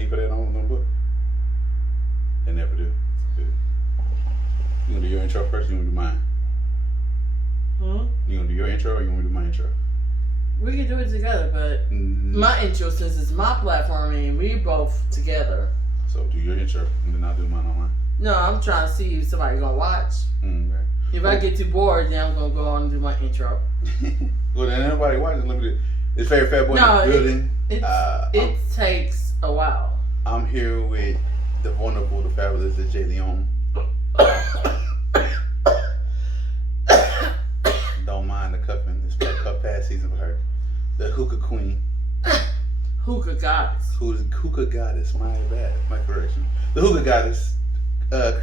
you put that on the book? They never do. Good. You gonna do your intro first? Or you gonna do mine? You gonna do your intro or you want me to do my intro? We can do it together, but my intro, since it's my platform and we both together. So do your intro and then I'll do mine on mine. No, I'm trying to see if somebody gonna watch. Okay. If I get too bored, then I'm gonna go on and do my intro. Well, then everybody watching. Let me do this. Favorite FatBoi in the building. It takes a while. I'm here with the wonderful, the fabulous, the J. Leon. Don't mind the cuffing. It's cuff pass season for her. The hookah queen. Hookah goddess. Hookah goddess. My bad. My correction. The hookah goddess.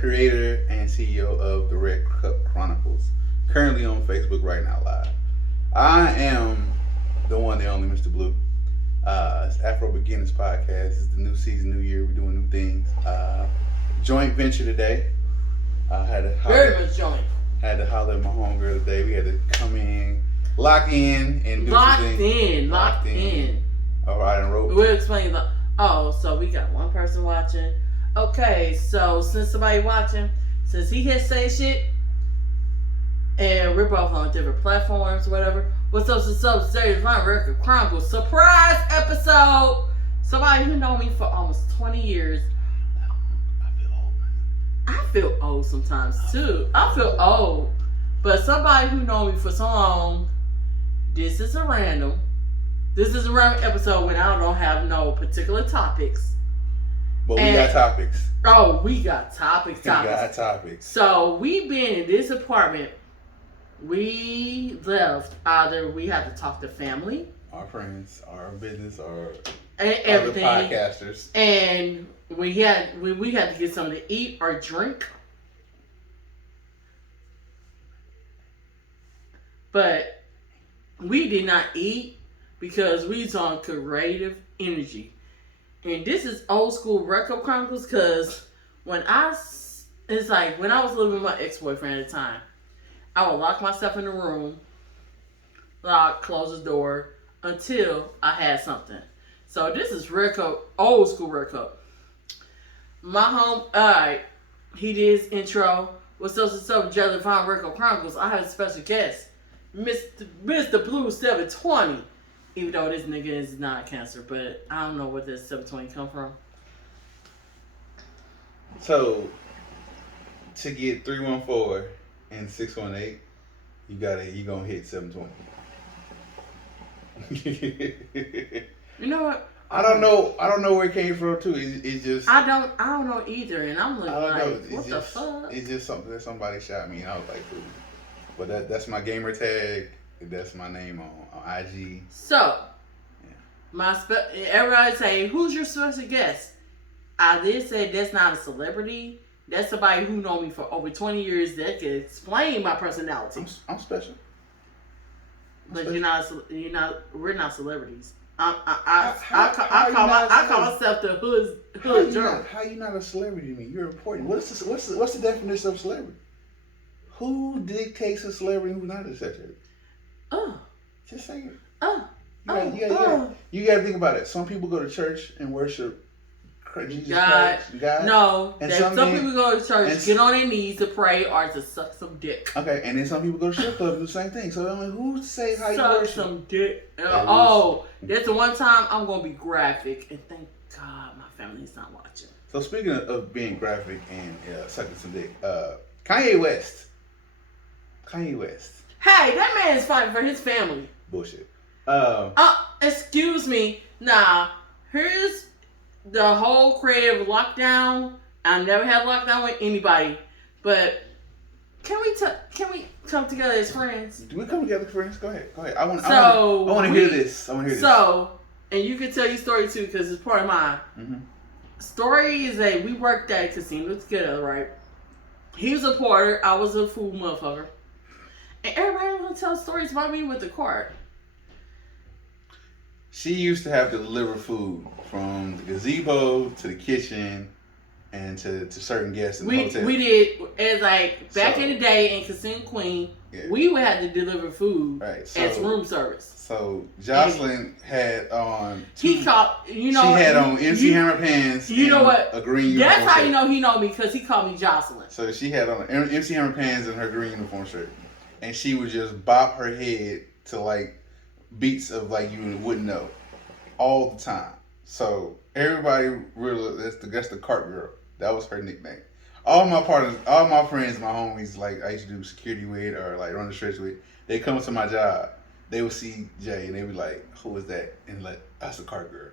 Creator and CEO of the Red Cup Chronicles, currently on Facebook right now live. I am the one, the only Mr. Blue. It's Afro Beginners Podcast. It's the new season, new year. We're doing new things. Joint venture today. Very much joint. Had to holler at my homegirl today. We had to come in, lock in, and do locked something. Locked in. All right, and rope. We'll explain so we got one person watching. Okay, so since somebody watching, since he hit say shit, and we're both on different platforms, whatever. What's up, Red Cup Chronicles surprise episode. Somebody who know me for almost 20 years. I feel old. I feel old sometimes too. I feel old, but somebody who know me for so long. This is a random episode when I don't have no particular topics. But we got topics. Oh, we got topics. We got topics. So we been in this apartment. We left. Either we had to talk to family, our friends, our business, our everything, other podcasters, and we had to get something to eat or drink. But we did not eat because we was on creative energy. And this is old school Red Cup Chronicles because when I was living with my ex-boyfriend at the time, I would lock myself in the room, close the door until I had something. So this is Red Cup, old school Red Cup. He did his intro. What's up, Jelly Vine Red Cup Chronicles? I have a special guest, Mr. Blue 720. Even though this nigga is not cancer, but I don't know where this 720 come from. So, to get 314 and 618, you gonna hit 720. You know what? I don't know where it came from too. It's just I don't know either, and I'm like, what the fuck? It's just something that somebody shot me, and I was like, ooh. But that's my gamer tag. That's my name on IG. So, everybody say, who's your special guest? I did say that's not a celebrity. That's somebody who know me for over 20 years that can explain my personality. I'm special. But you're not. We're not celebrities. I call myself the hood journal. How you not a celebrity to me? You're important. What's the definition of celebrity? Who dictates a celebrity and who's not a celebrity? Just saying. You gotta think about it. Some people go to church and worship Jesus Christ. God. No. And some people go to church, get on their knees to pray or to suck some dick. Okay, and then some people go to strip clubs and do the same thing. So I mean, who say how you worship? Suck some dick. That's the one time I'm gonna be graphic, and thank God my family's not watching. So speaking of being graphic and sucking some dick, Kanye West. Hey, that man is fighting for his family. Bullshit. Excuse me. Nah, here's the whole creative lockdown. I never had lockdown with anybody, but can we come together as friends? Do we come together as friends? Go ahead. I want to hear this. So, and you can tell your story too because it's part of mine. Mm-hmm. Story is we worked at a casino together, right? He was a porter. I was a fool motherfucker. And everybody want to tell stories about me with the cart. She used to have to deliver food from the gazebo to the kitchen and to certain guests in the We hotel. we did as like back in the day in Casino Queen. Yeah. We would have to deliver food Right. as room service. So Jocelyn had on. He called. You know. She had on MC Hammer pants. You know what? A green uniform. That's how you know he know me because he called me Jocelyn. So she had on MC Hammer pants and her green uniform shirt, and she would just bop her head to like beats of like you wouldn't know, all the time. So everybody really that's the cart girl. That was her nickname. All my partners, all my friends, my homies, like I used to do security with or like run the stretch with, they come to my job, they would see Jay and they would be like, "Who is that?" And like, "That's a cart girl."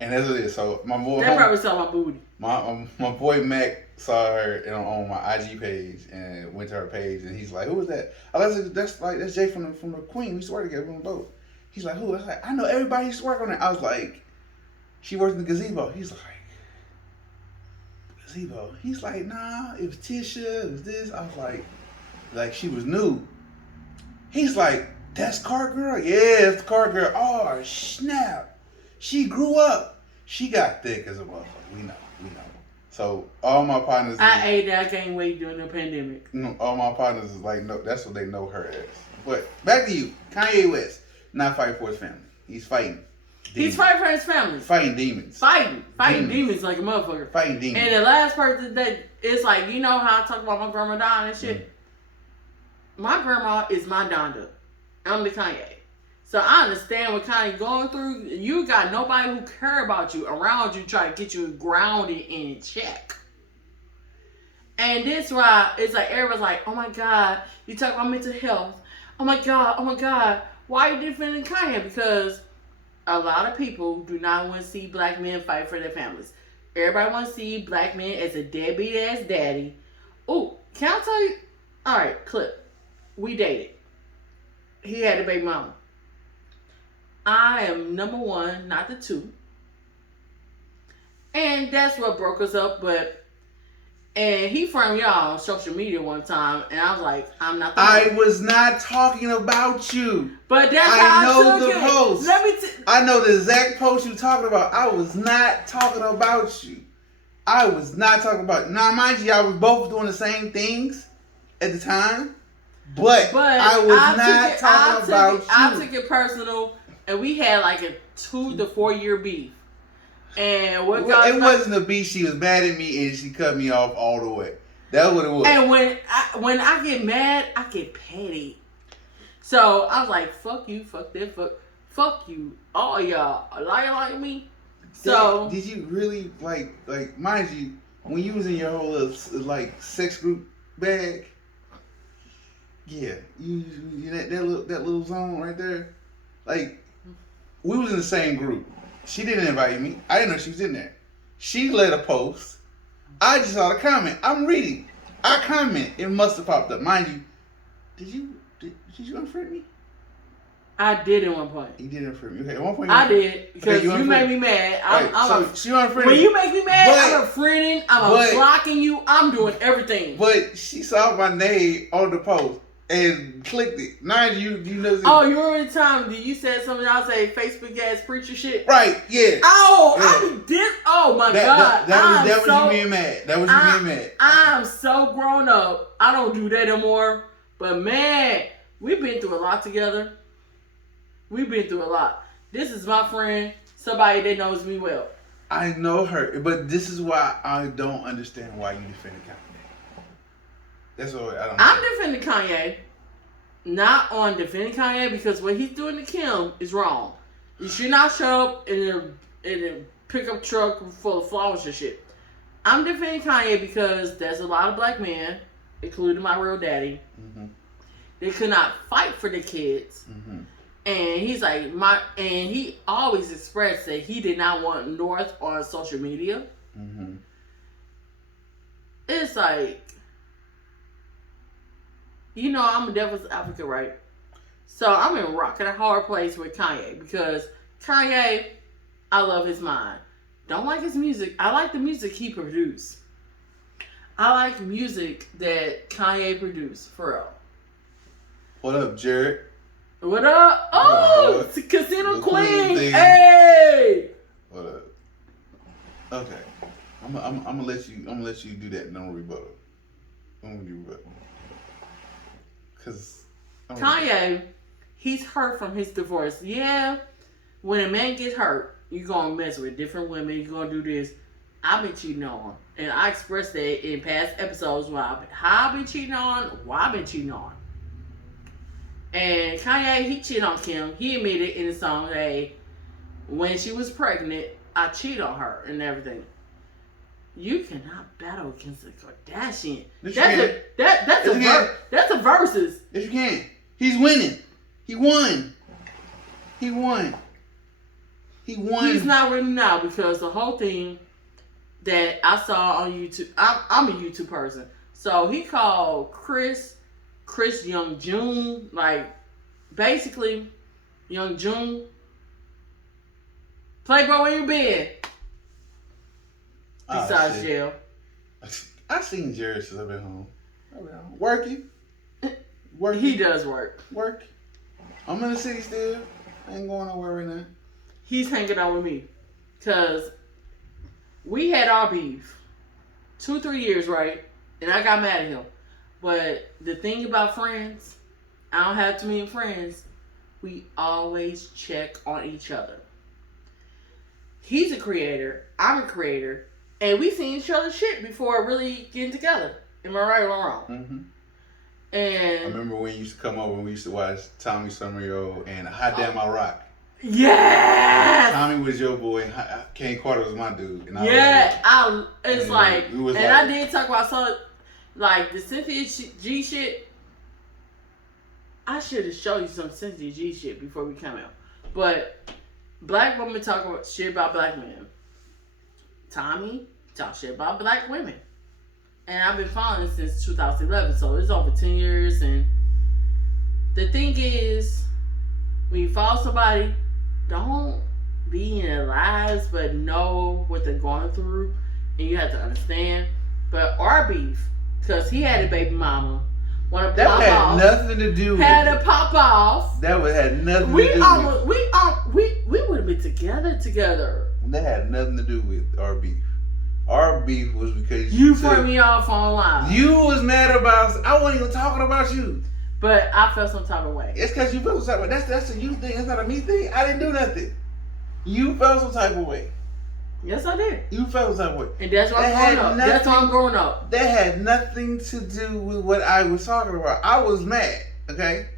And that's what it is. So my boy, they probably saw my booty. My boy Mac saw her on my IG page and went to her page and he's like, "Who is that?" I was like, that's Jay from the Queen. We used to work together on the boat. He's like, "Who?" I was like, "I know everybody used to work on it." I was like, "She works in the gazebo." He's like, "Gazebo?" He's like, "Nah, it was Tisha, it was this." I was like she was new. He's like, "That's Cart Girl?" "Yeah, it's Cart Girl." "Oh, snap. She grew up. She got thick as a motherfucker." We know. So all my partners. I ate that. I gained weight during the pandemic. All my partners is like, no, that's what they know her as. But back to you, Kanye West, not fighting for his family. He's fighting. Demons. He's fighting for his family. Fighting demons. Fighting demons like a motherfucker. Fighting demons. And the last person that it's like, you know how I talk about my grandma dying and shit? My grandma is my Donda. I'm the Kanye. So I understand what Kanye going through. You got nobody who care about you around you trying to get you grounded in check. And this why it's like everybody's like, "Oh my God, you talk about mental health. Oh my God. Why are you defending Kanye?" Because a lot of people do not want to see black men fight for their families. Everybody wants to see black men as a deadbeat ass daddy. Oh, can I tell you? All right, clip. We dated. He had a baby mama. I am number one, not the two. And that's what broke us up. And he framed y'all on social media one time, and I was like, "I'm not the one." I was not talking about you. But that's how I know took the it. post. I know the exact post you're talking about. I was not talking about you. I was not talking about. Now, mind you, I was both doing the same things at the time, but I was not talking about you. I took it personal, and we had like a 2 to 4 year beef. And what it wasn't a beef. She was mad at me, and she cut me off all the way. That's what it was. And when I get mad, I get petty. So I was like, "Fuck you, fuck that, fuck you, all y'all like me." So did you really like mind you, when you was in your whole like sex group bag? Yeah, you that little zone right there. Like, we was in the same group. She didn't invite me. I didn't know she was in there. She let a post. I just saw the comment. I'm reading. I comment. It must have popped up. Mind you, did you unfriend me? I did at one point. You did unfriend me. Okay, at one point. I did because okay, you made me mad. She unfriended when me. you make me mad, I'm unfriending. I'm blocking you. I'm doing everything. But she saw my name on the post and clicked it. Now you know. Oh, you remember the time that you said something? I say Facebook ass preacher shit. Right? Yeah. Oh, yeah. Oh my God. That was you being mad. That was you being mad. I'm so grown up. I don't do that anymore. But man, we've been through a lot together. We've been through a lot. This is my friend, somebody that knows me well. I know her, but this is why I don't understand why you defended Kanye. That's what I don't. I'm defending Kanye, not on defending Kanye because what he's doing to Kim is wrong. You should not show up in a pickup truck full of flowers and shit. I'm defending Kanye because there's a lot of black men, including my real daddy, they could not fight for the kids. And he's like, and he always expressed that he did not want North on social media. It's like, you know, I'm a devil's advocate, right? So I'm in a rock and a hard place with Kanye because Kanye, I love his mind. Don't like his music. I like the music he produced. I like music that Kanye produced, for real. What up, Jared? What up? Oh, Casino the Queen. thing. Hey. What up? Okay. I'm gonna let you do that. And I'm gonna rebuttal. I'm gonna rebuttal. Cause Kanye, he's hurt from his divorce. Yeah, when a man gets hurt, you're gonna mess with different women. You're gonna do this. I've been cheating on, and I expressed that in past episodes. How I've been cheating on, why I've been cheating on. And Kanye, he cheated on Kim. He admitted in the song, "Hey, when she was pregnant, I cheated on her and everything." You cannot battle against a Kardashian. That's a versus. Yes, you can. He's winning. He won. He won. He's not winning now because the whole thing that I saw on YouTube. I'm a YouTube person, so he called Chris Young June, like basically Young June. Playboy, where you been? Besides jail. I seen Jared since I've been home. Working. He does work. I'm in the city still. I ain't going nowhere right now. He's hanging out with me. Because we had our beef 2-3 years, right? And I got mad at him. But the thing about friends, I don't have too many friends. We always check on each other. He's a creator. I'm a creator. And we seen each other's shit before really getting together. Am I right or wrong? Mm-hmm. And I remember when you used to come over and we used to watch Tommy Somerville and Hot Damn I Rock. Yes! Tommy was your boy. Kane Carter was my dude. And I did talk about some, like the Cynthia G shit. I should have showed you some Cynthia G shit before we come out. But black women talk about shit about black men. Tommy talk shit about black women. And I've been following since 2011, so it's over 10 years. And the thing is, when you follow somebody, don't be in their lives, but know what they're going through, and you have to understand. But our beef, because he had a baby mama, want to pop off. That had nothing to do with it. Had to pop off. That had nothing to do with it. We would have been together. That had nothing to do with our beef. Our beef was because you put me off online. You was mad about. I wasn't even talking about you. But I felt some type of way. It's because you felt some type of way. That's a you thing. That's not a me thing. I didn't do nothing. You felt some type of way. Yes, I did. You felt some type of way. And that's why I'm growing up. That's why I'm growing up. That had nothing to do with what I was talking about. I was mad. Okay.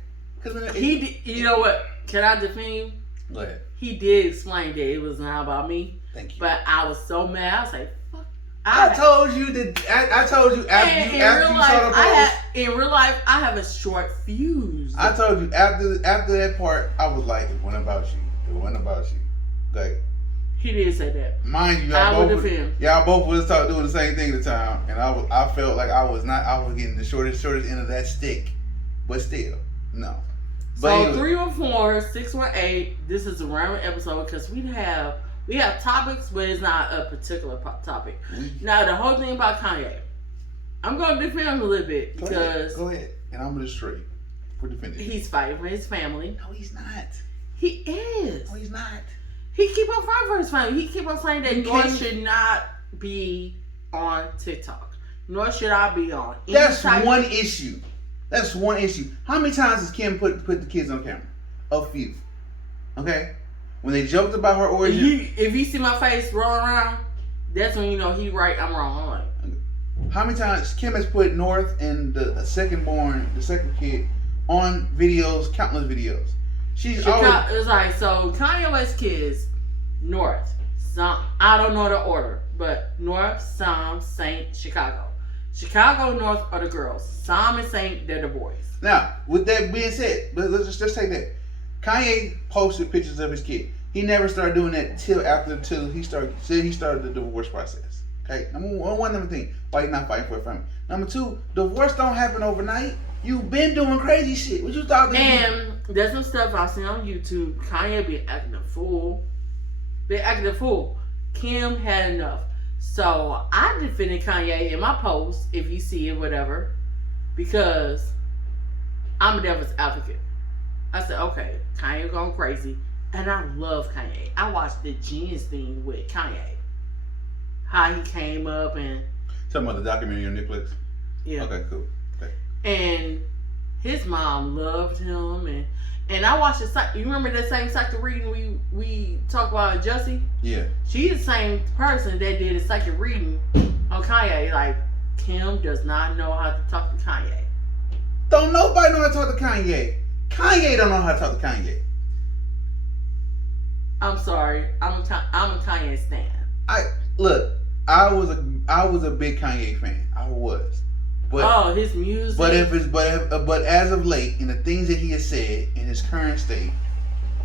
You know what? Can I defend you? Go ahead. He did explain that it was not about me. Thank you. But I was so mad. I was like, fuck. I told you that. I told you after you saw the post. In real life, I have a short fuse. I told you after that part, I was like, it wasn't about you. It wasn't about you. Like, he did say that. Mind you, y'all both was doing the same thing at the time, and I felt like I was getting the shortest end of that stick, but still, no. But so 314-618. This is a random episode because we have topics, but it's not a particular topic. Now the whole thing about Kanye, I'm gonna defend him a little bit because go ahead, and I'm gonna straight for defending. He's fighting for his family. No, he's not. He is. No, he's not. He keep on fighting for his family. He keep on saying that North should not be on TikTok. Nor should I be on. That's one issue. That's one issue. How many times has Kim put the kids on camera? A few. Okay? When they joked about her origin. If you see my face rolling around, that's when you know he right, I'm wrong. I'm like, how many times Kim has put North and the second kid on videos, countless videos. She's always... It's like, so Kanye West kids, North, I don't know the order, but North, Sam, Saint, Chicago. Chicago, North are the girls. Sam and Saint, they're the boys. Now, with that being said, let's just take that. Kanye posted pictures of his kid. He never started doing that till he started the divorce process. Okay, number thing, why he's not fighting for a family. Number two, divorce don't happen overnight. You've been doing crazy shit. What you thought? And there's some stuff I've seen on YouTube. Kanye be acting a fool. Kim had enough. So I defended Kanye in my post, if you see it, whatever, because I'm a devil's advocate. I said, okay, Kanye going crazy, and I love Kanye. I watched the Genius thing with Kanye. how he came up and Talking about the documentary on Netflix. yeah. Okay, cool. Okay. And his mom loved him, and I watched the you remember that same psychic reading we talked about Jussie? Yeah. She's the same person that did a psychic reading on Kanye. Like, Kim does not know how to talk to Kanye. Don't nobody know how to talk to Kanye. Kanye don't know how to talk to Kanye. I'm sorry, I'm a Kanye stan. I was a big Kanye fan. I was. But his music. But as of late, in the things that he has said in his current state,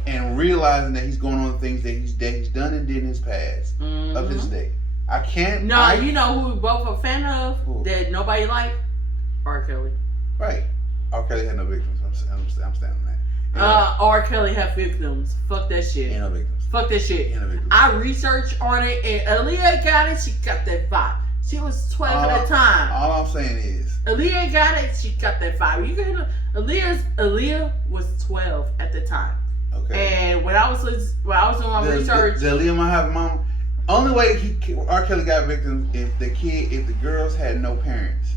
and realizing that he's going on the things that he's done and did in his past of his day, I can't. No, you know who we both are fan of that nobody liked? R. Kelly. Right. R. Kelly had no victims. I'm standing on that. R. Kelly had victims. Fuck that shit. Ain't no victims. Fuck that shit. Ain't no victims. I researched on it, and Aaliyah got it. She got that vibe. She was 12 at the time. All I'm saying is, Aaliyah got it. She got that vibe. You can Aaliyah was 12 at the time. okay. And when I was doing my research, the Aaliyah might have a mom. Only way R. Kelly got victims if the girls had no parents.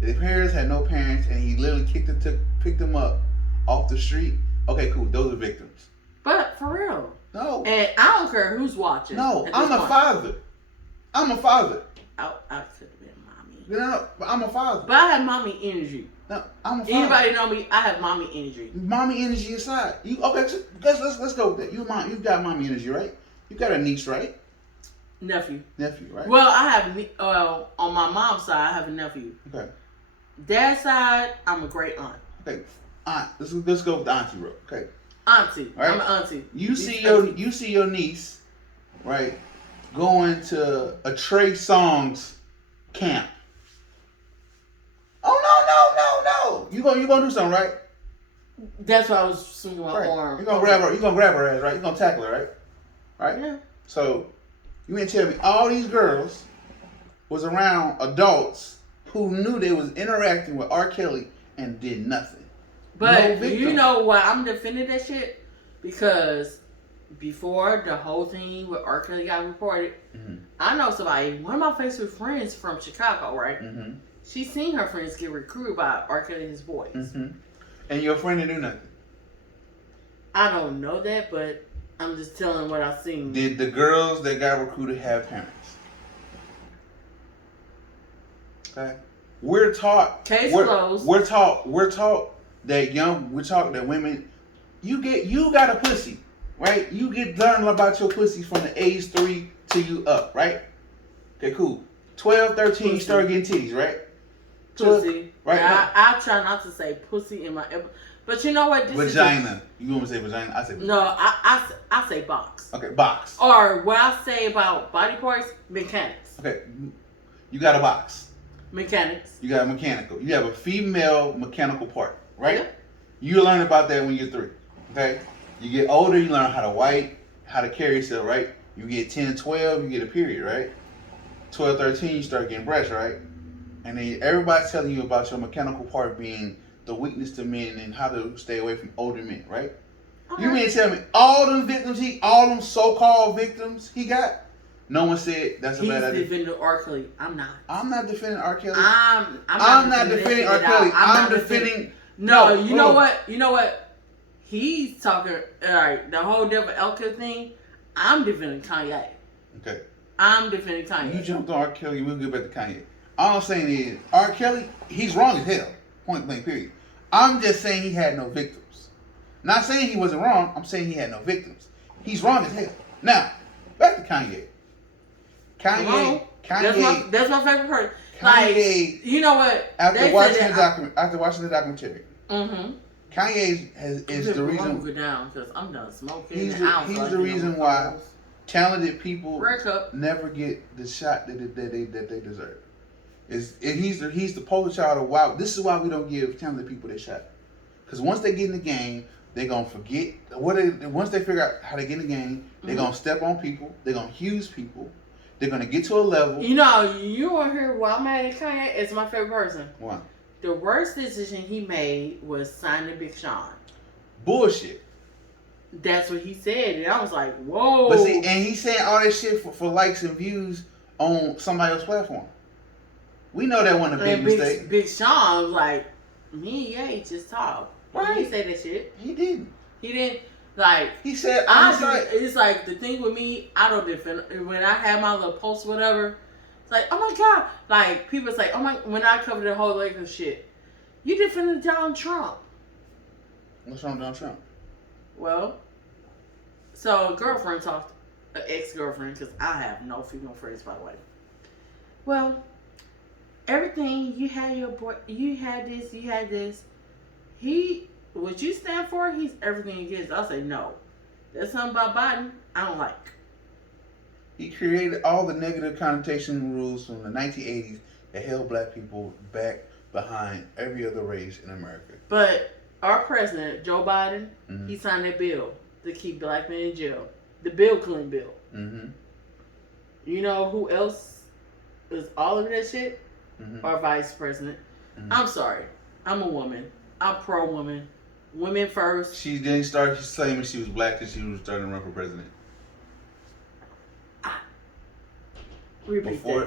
If the parents had no parents and he literally picked them up off the street. Okay, cool. Those are victims. But for real. No. And I don't care who's watching. No, I'm a father. I'm a father. I could have been mommy. No, I'm a father. But I have mommy energy. No, I'm a father. Anybody know me? I have mommy energy. Mommy energy inside. Okay? So let's go with that. You got mommy energy, right? You got a niece, right? Nephew, right? Well, I have on my mom's side, I have a nephew. Okay. Dad's side, I'm a great aunt. Okay. Aunt. Let's go with the auntie road. Okay. Auntie. Right? I'm an auntie. You see your niece, right, going to a Trey Songz camp. Oh no! You gonna do something, right? That's why I was swinging my arm. You gonna grab her. You gonna grab her ass, right? You gonna tackle her, right? Right. Yeah. So you mean to tell me all these girls was around adults who knew they was interacting with R. Kelly and did nothing? But you know why I'm defending that shit? Because before the whole thing with R. Kelly got reported, I know somebody, one of my Facebook friends from Chicago, right? She seen her friends get recruited by R. Kelly and his boys. And your friend didn't do nothing? I don't know that, but I'm just telling what I've seen. Did the girls that got recruited have parents? Okay. We're taught. Case closed. We're taught that women, you got a pussy, right? You get learn about your pussy from the age 3 to you up, right? Okay, cool. 12, 13, you start getting titties, right? Pussy. Right. I try not to say pussy in my, but you know what? Vagina. You want me to say vagina? I say vagina. No, I say box. Okay, box. Or what I say about body parts, mechanics. Okay, you got a box. Mechanics. You got a mechanical. You have a female mechanical part, right? Yeah. You learn about that when you're 3. Okay? You get older, you learn how to wipe, how to carry yourself, right? You get 10, 12, you get a period, right? 12, 13, you start getting breasts, right? And then everybody's telling you about your mechanical part being the weakness to men and how to stay away from older men, right? Okay. You mean to tell me all them so-called victims he got? No one said that's a bad idea. He's defending R. Kelly. I'm not. I'm not defending R. Kelly. I'm not defending R. Kelly. I'm defending. No, you know what? You know what? He's talking. All right, the whole Devil Elka thing. I'm defending Kanye. Okay. I'm defending Kanye. You jumped on R. Kelly. We'll get back to Kanye. All I'm saying is R. Kelly. He's wrong as hell. Point blank. Period. I'm just saying he had no victims. Not saying he wasn't wrong. I'm saying he had no victims. He's wrong as hell. Now, back to Kanye. Kanye. That's my favorite part. Kanye. Like, you know what? After watching the documentary. Kanye is the reason. Go down because I'm done smoking. He's the reason why talented people never get the shot that they deserve. He's the poster child of why. This is why we don't give talented people their shot. Because once they get in the game, they're gonna forget once they figure out how to get in the game, they're gonna step on people. They're gonna use people. They're gonna get to a level. You know, you want to hear why I'm mad at Kanye? It's my favorite person. Why? The worst decision he made was signing Big Sean. Bullshit. That's what he said, and I was like, whoa. But see, and he's saying all that shit for likes and views on somebody else's platform. We know that wasn't a big mistake. Big Sean was like, me and Ye just talk. Right. He said that shit. He didn't. He didn't. Like, he said, it's like the thing with me, I don't defend. When I have my little post or whatever, it's like, oh my God. Like, people say, oh my, when I cover the whole Lakers shit, you defended Donald Trump. What's wrong with Donald Trump? Well, so girlfriend talked, ex-girlfriend, because I have no female friends, by the way. Well, everything, you had your boy, you had this. What you stand for, he's everything against. I'll say no. There's something about Biden I don't like. He created all the negative connotation rules from the 1980s that held black people back behind every other race in America. But our president, Joe Biden, he signed that bill to keep black men in jail. The Bill Clinton bill. Mm-hmm. You know who else is all of that shit? Mm-hmm. Our vice president. Mm-hmm. I'm sorry. I'm a woman. I'm pro-woman. Women first. She didn't start claiming she was black because she was starting to run for president.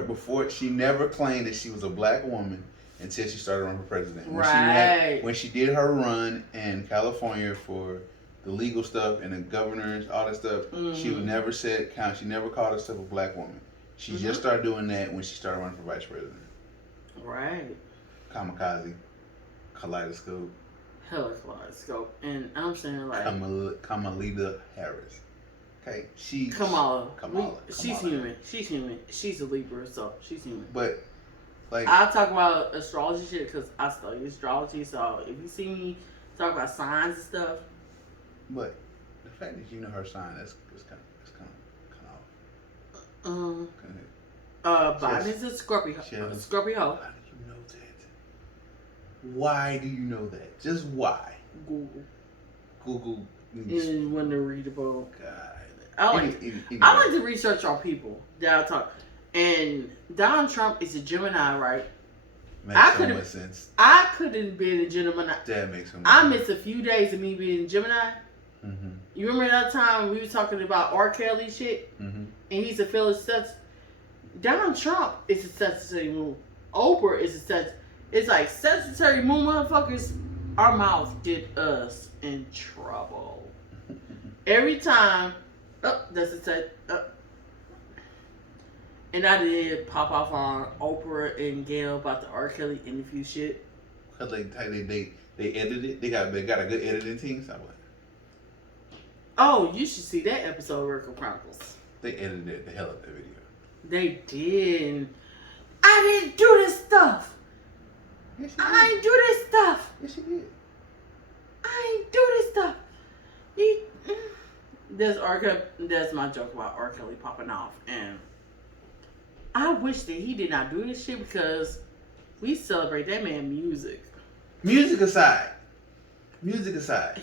Before she never claimed that she was a black woman until she started running for president. When she did her run in California for the legal stuff and the governors, all that stuff, she would never she never called herself a black woman. She just started doing that when she started running for vice president. Right. Kamikaze. Kaleidoscope. Hella kaleidoscope. And I'm saying like Kamala Harris. Okay, Kamala. She's human. She's human. She's a Libra, so she's human. But like I talk about astrology shit because I study astrology. So if you see me talk about signs and stuff, but the fact that you know her sign is kind of off. Biden's a Scorpio. Scorpio. How do you know that? Why do you know that? Just why? Google. And when to read about. God. I like to research on people that I talk. And Donald Trump is a Gemini, right? Makes so much sense. I couldn't be a Gemini. That makes so much sense. I missed a few days of me being a Gemini. Mm-hmm. You remember that time we were talking about R. Kelly shit? Mm-hmm. And he's a Phyllis Sets. Donald Trump is a Sagittarius moon. Oprah is a Sagittarius. It's like Sagittarius moon motherfuckers. Our mouth get us in trouble. Every time. That's a set. And I did pop off on Oprah and Gail about the R. Kelly interview shit. Cause they edited it. They got a good editing team. So oh, you should see that episode of Record Chronicles. They edited the hell out of that video. They did. I didn't do this stuff. Yes, I ain't do this stuff. Yes, you did. I ain't do this stuff. That's my joke about R. Kelly popping off. And I wish that he did not do this shit because we celebrate that man music. Music aside.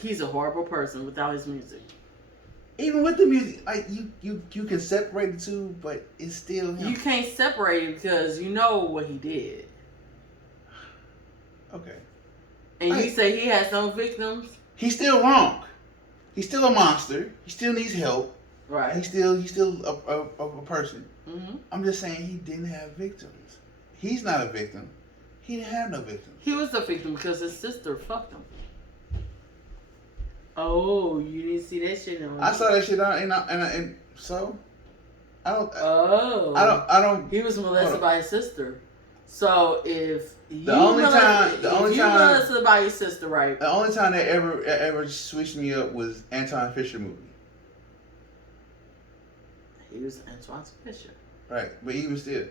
He's a horrible person without his music. Even with the music, like you can separate the two, but it's still him. You can't separate it because you know what he did. Okay. And you say he has no victims? He's still wrong. He's still a monster. He still needs help. Right. He's still a person. Mm-hmm. I'm just saying he didn't have victims. He's not a victim. He didn't have no victims. He was a victim because his sister fucked him. Oh, you didn't see that shit on I saw that shit on and so I don't. Oh. I don't. He was molested by his sister. So if you molested by your sister, right? The only time that ever switched me up was Anton Fisher movie. He was Antoine Fisher. Right, but even still.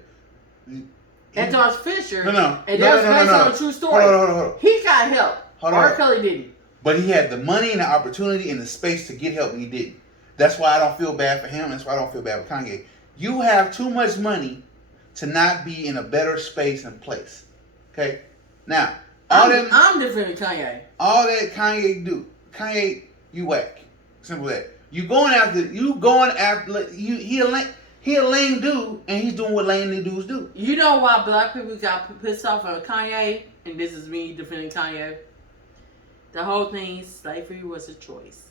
Antoine Fisher. No. And that's based on a true story. Hold on. He got help. R. Kelly didn't. But he had the money and the opportunity and the space to get help, and he didn't. That's why I don't feel bad for him. That's why I don't feel bad for Kanye. You have too much money to not be in a better space and place. Okay? Now, I'm defending Kanye. All that Kanye do. Kanye, you whack. Simple as that. He a lame dude, and he's doing what lame dudes do. You know why black people got pissed off at Kanye? And this is me defending Kanye. The whole thing, slavery was a choice.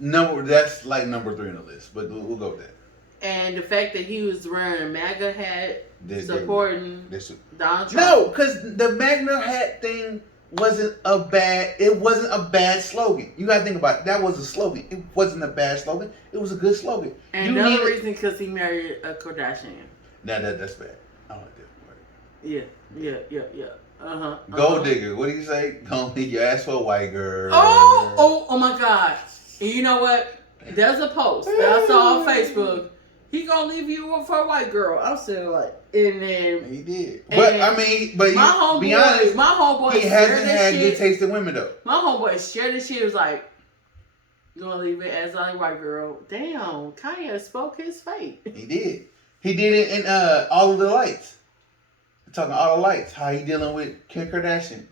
That's like number 3 on the list, but we'll go with that. And the fact that he was wearing a MAGA hat, supporting this, Donald Trump. No, because the Magna hat thing wasn't a bad slogan. You gotta think about it. That was a slogan. It wasn't a bad slogan. It was a good slogan. And another reason because he married a Kardashian. Nah, that's bad. I don't like that word. Yeah. Gold digger. What do you say? Gonna leave your ass for a white girl. Oh my God. And you know what? There's a post that I saw on Facebook. He gonna leave you for a white girl. I'm still like, and then he did. But I mean, but my homeboy, be honest, my homeboy, he hasn't had good taste in women though. My homeboy shared this shit. He was like, "You gonna leave it as a white girl?" Damn, Kanye spoke his fate. He did. He did it in All of the Lights. Talking All the Lights. How he dealing with Kim Kardashian?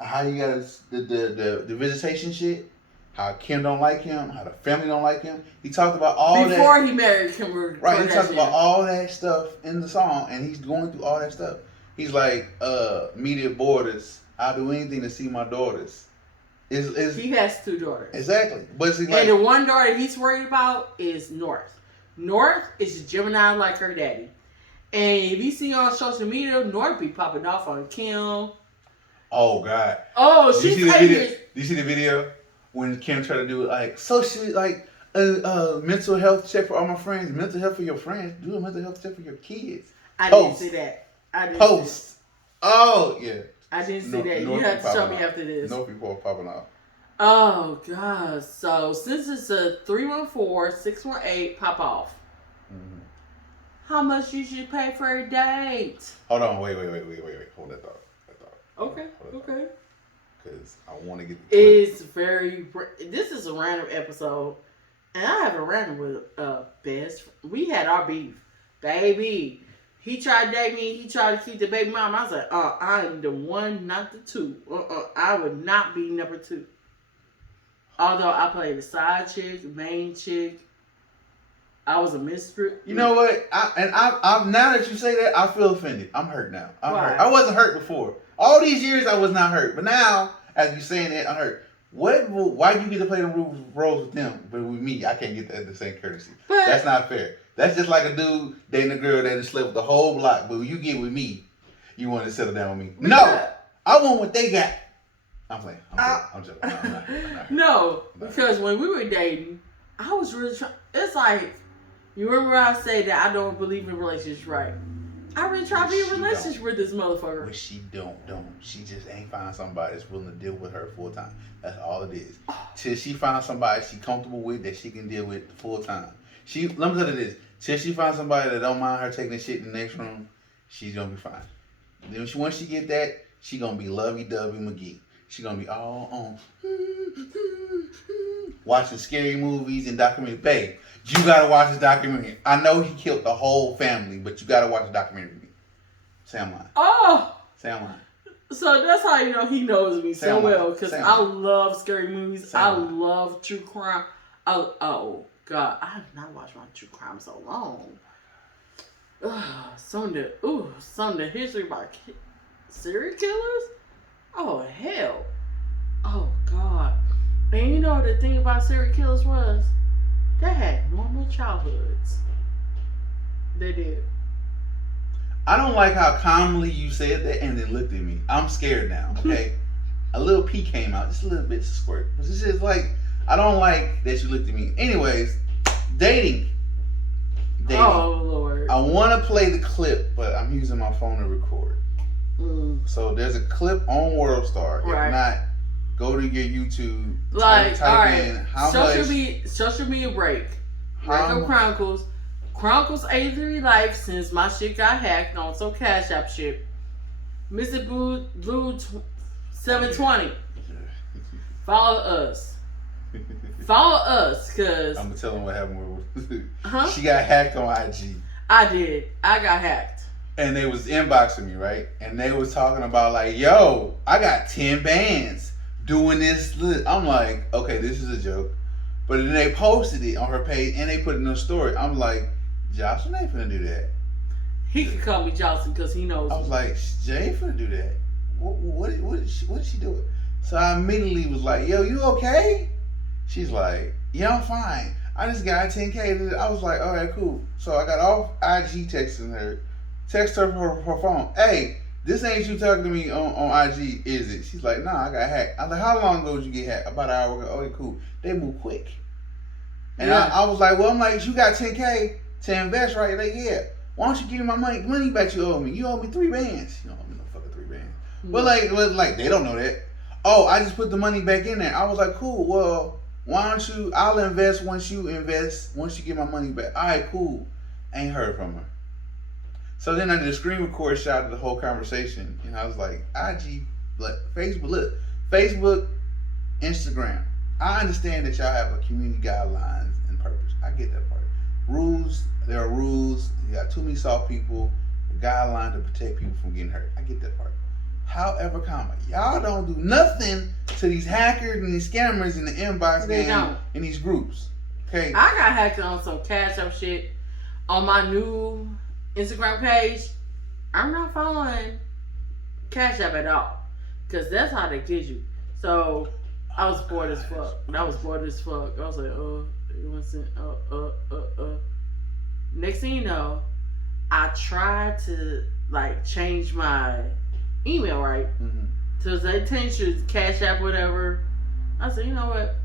How he got the visitation shit? How Kim don't like him? How the family don't like him? He talked about all that before he married Kim Kardashian. Right, he talked about all that stuff in the song, and he's going through all that stuff. He's like, media borders. I'll do anything to see my daughters. He has 2 daughters. Exactly, but see, like, and the one daughter he's worried about is North. North is a Gemini like her daddy, and if you see on social media, North be popping off on Kim. Oh God. Oh, she's Do you see the video? When Kim tried to do like social, like mental health check for all my friends, mental health for your friends, do a mental health check for your kids. I didn't see that. Post. Oh yeah. I didn't see that. You have to show me after this. No people are popping off. Oh God. So since it's a 314-618 pop off, how much you should pay for a date? Hold on. Wait. Hold that thought. Okay. Because I want to get the This is a random episode, and I have a random with Best. We had our beef, baby. He tried to date me. He tried to keep the baby mom. I was like, I am the one, not the two. I would not be number 2. Although I played the side chick, main chick. I was a mistress. You know what? I now that you say that, I feel offended. I'm hurt now. Hurt. I wasn't hurt before. All these years I was not hurt, but now as you saying that, I'm hurt. Why do you get to play the roles with them, but with me, I can't get the same courtesy? That's not fair. That's just like a dude dating a girl that has slept with the whole block, but when you get with me, you want to settle down with me. No, I want what they got. I'm playing. I'm joking. I'm not. No, because when we were dating, I was really trying. It's like, you remember I said that I don't believe in relationships, right? I really try to be in a relationship with this motherfucker. But she don't. She just ain't find somebody that's willing to deal with her full time. That's all it is. Till she finds somebody she comfortable with that she can deal with full time. Let me tell you this. Till she finds somebody that don't mind her taking the shit in the next room, she's gonna be fine. Then once she get that, she gonna be lovey-dovey McGee. She gonna be all on watching scary movies and documentaries. Babe, you gotta watch this documentary. I know he killed the whole family, but you gotta watch the documentary with me. Say I'm lying. Oh! Say I'm lying. So that's how you know he knows me so well, because I love scary movies. I love true crime. Oh God, I have not watched my true crime so long. Some of the history about serial killers. Oh hell. Oh God. And you know the thing about serial killers was they had normal childhoods. They did. I don't like how calmly you said that and then looked at me. I'm scared now, okay? A little pee came out, just a little bit squirt. But this is like, I don't like that you looked at me. Anyways, dating. Oh, Lord. I want to play the clip, but I'm using my phone to record. So there's a clip on WorldStar. Right. If not, go to your YouTube. Like, type in how social media break. Breakup Chronicles. Chronicles 83 Life, since my shit got hacked on some Cash App shit. Mr. Blue 720. Follow us. Follow us, cause I'm gonna tell them what happened with She got hacked on IG. I did. I got hacked. And they was inboxing me, right? And they was talking about like, yo, I got 10 bands doing this. I'm like, okay, this is a joke. But then they posted it on her page and they put it in a story. I'm like, Jocelyn ain't finna do that. He can call me Jocelyn because he knows. I was like, Jay ain't finna do that. What did she do? So I immediately was like, yo, you okay? She's like, yeah, I'm fine. I just got 10K. I was like, all right, cool. So I got off IG texting her, text her for her phone. Hey, this ain't you talking to me on IG, is it? She's like, nah, I got hacked. I was like, how long ago did you get hacked? About an hour ago. Okay, cool. They move quick. And Yeah. I was like, well, I'm like, you got 10K to invest, right? Like, yeah. Why don't you give me my money back you owe me? You owe me 3 bands. You don't owe me no fucking 3 bands. But like they don't know that. Oh, I just put the money back in there. I was like, cool. Well, why don't you? I'll invest once you get my money back. All right, cool. Ain't heard from her. So then I did a screen record shot of the whole conversation, and I was like, IG, like Facebook, Instagram. I understand that y'all have a community guidelines and purpose. I get that part. Rules, there are rules. You got too many soft people. The guideline to protect people from getting hurt. I get that part. However, y'all don't do nothing to these hackers and these scammers in the inbox game in these groups. Okay. I got hacked on some Cash App shit on my new Instagram page. I'm not following Cash App at all, because that's how they get you. So I was bored as fuck. I was like, you want to Next thing you know, I tried to like change my email, right? Mm-hmm. So they changed to Cash App, whatever. I said, you know what?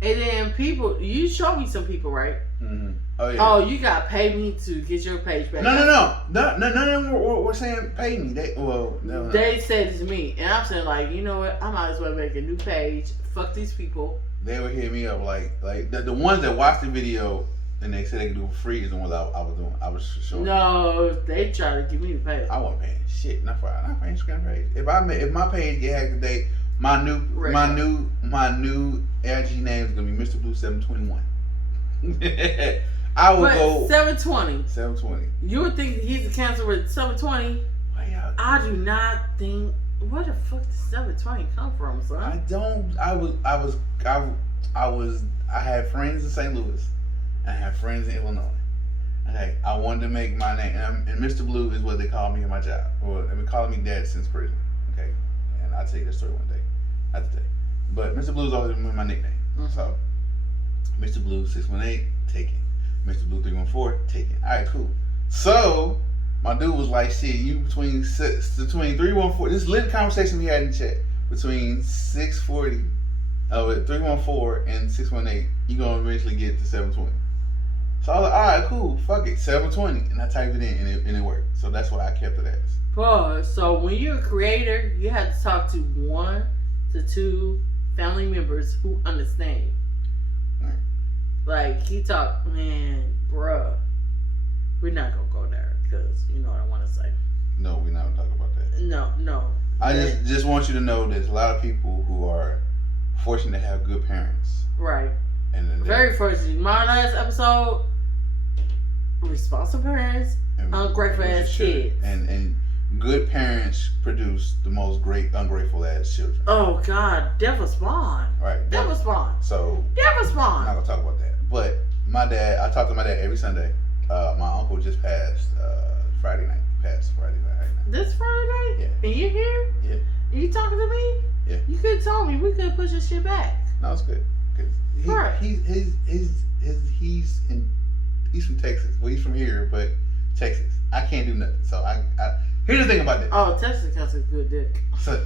And then you showed me some people, right? Mm-hmm. Oh yeah. Oh, you got to pay me to get your page back. No. None of them were saying pay me. They said it to me, and I'm saying like, you know what? I might as well make a new page. Fuck these people. They would hit me up like the ones that watched the video and they said they could do it for free is the ones I was doing. I was showing. No, they tried to give me the pay. I wasn't paying shit. Not for Instagram page. If my page get hacked today, my new IG name is gonna be Mr. Blue 721. I will go 720. 720. You would think he's a cancer with 720. I do not think. Where the fuck did 720 come from, son? I don't. I had friends in St. Louis. I have friends in Illinois. Okay, I wanted to make my name, and Mr. Blue is what they call me in my job. Well, they've been calling me Dad since prison. Okay, and I'll tell you that story one day, not today. But Mr. Blue has always been my nickname. Mm-hmm. So, Mr. Blue 618, take it. Mr. Blue 314, take it. All right, cool. So, my dude was like, shit, you between 314, this lit conversation we had in chat, between 640, 314 and 618, you gonna eventually get to 720. So I was like, all right, cool, fuck it, 720, and I typed it in, and it worked. So that's why I kept it as. Pause. So when you're a creator, you have to talk to 1 to 2 family members who understand you. Right. Like he talked, man, bruh, we're not gonna go there because you know what I want to say. No, we're not gonna talk about that. No. I just want you to know there's a lot of people who are fortunate to have good parents. Right. And then very fortunate. My last episode, responsible parents, ungrateful ass kids. And good parents produce the most ungrateful ass children. Oh God, Devil Spawn. Right. Devil Spawn. So Devil Spawn. I'm not gonna talk about that. But my dad, I talk to my dad every Sunday. My uncle just passed Friday night. This Friday night? Yeah. And you here? Yeah. You talking to me? Yeah. You could have told me. We could have pushed this shit back. No, it's good. Cause he's from Texas. Well, he's from here, but Texas. I can't do nothing. So I here's the thing about that. Oh, Texas has a good dick. So,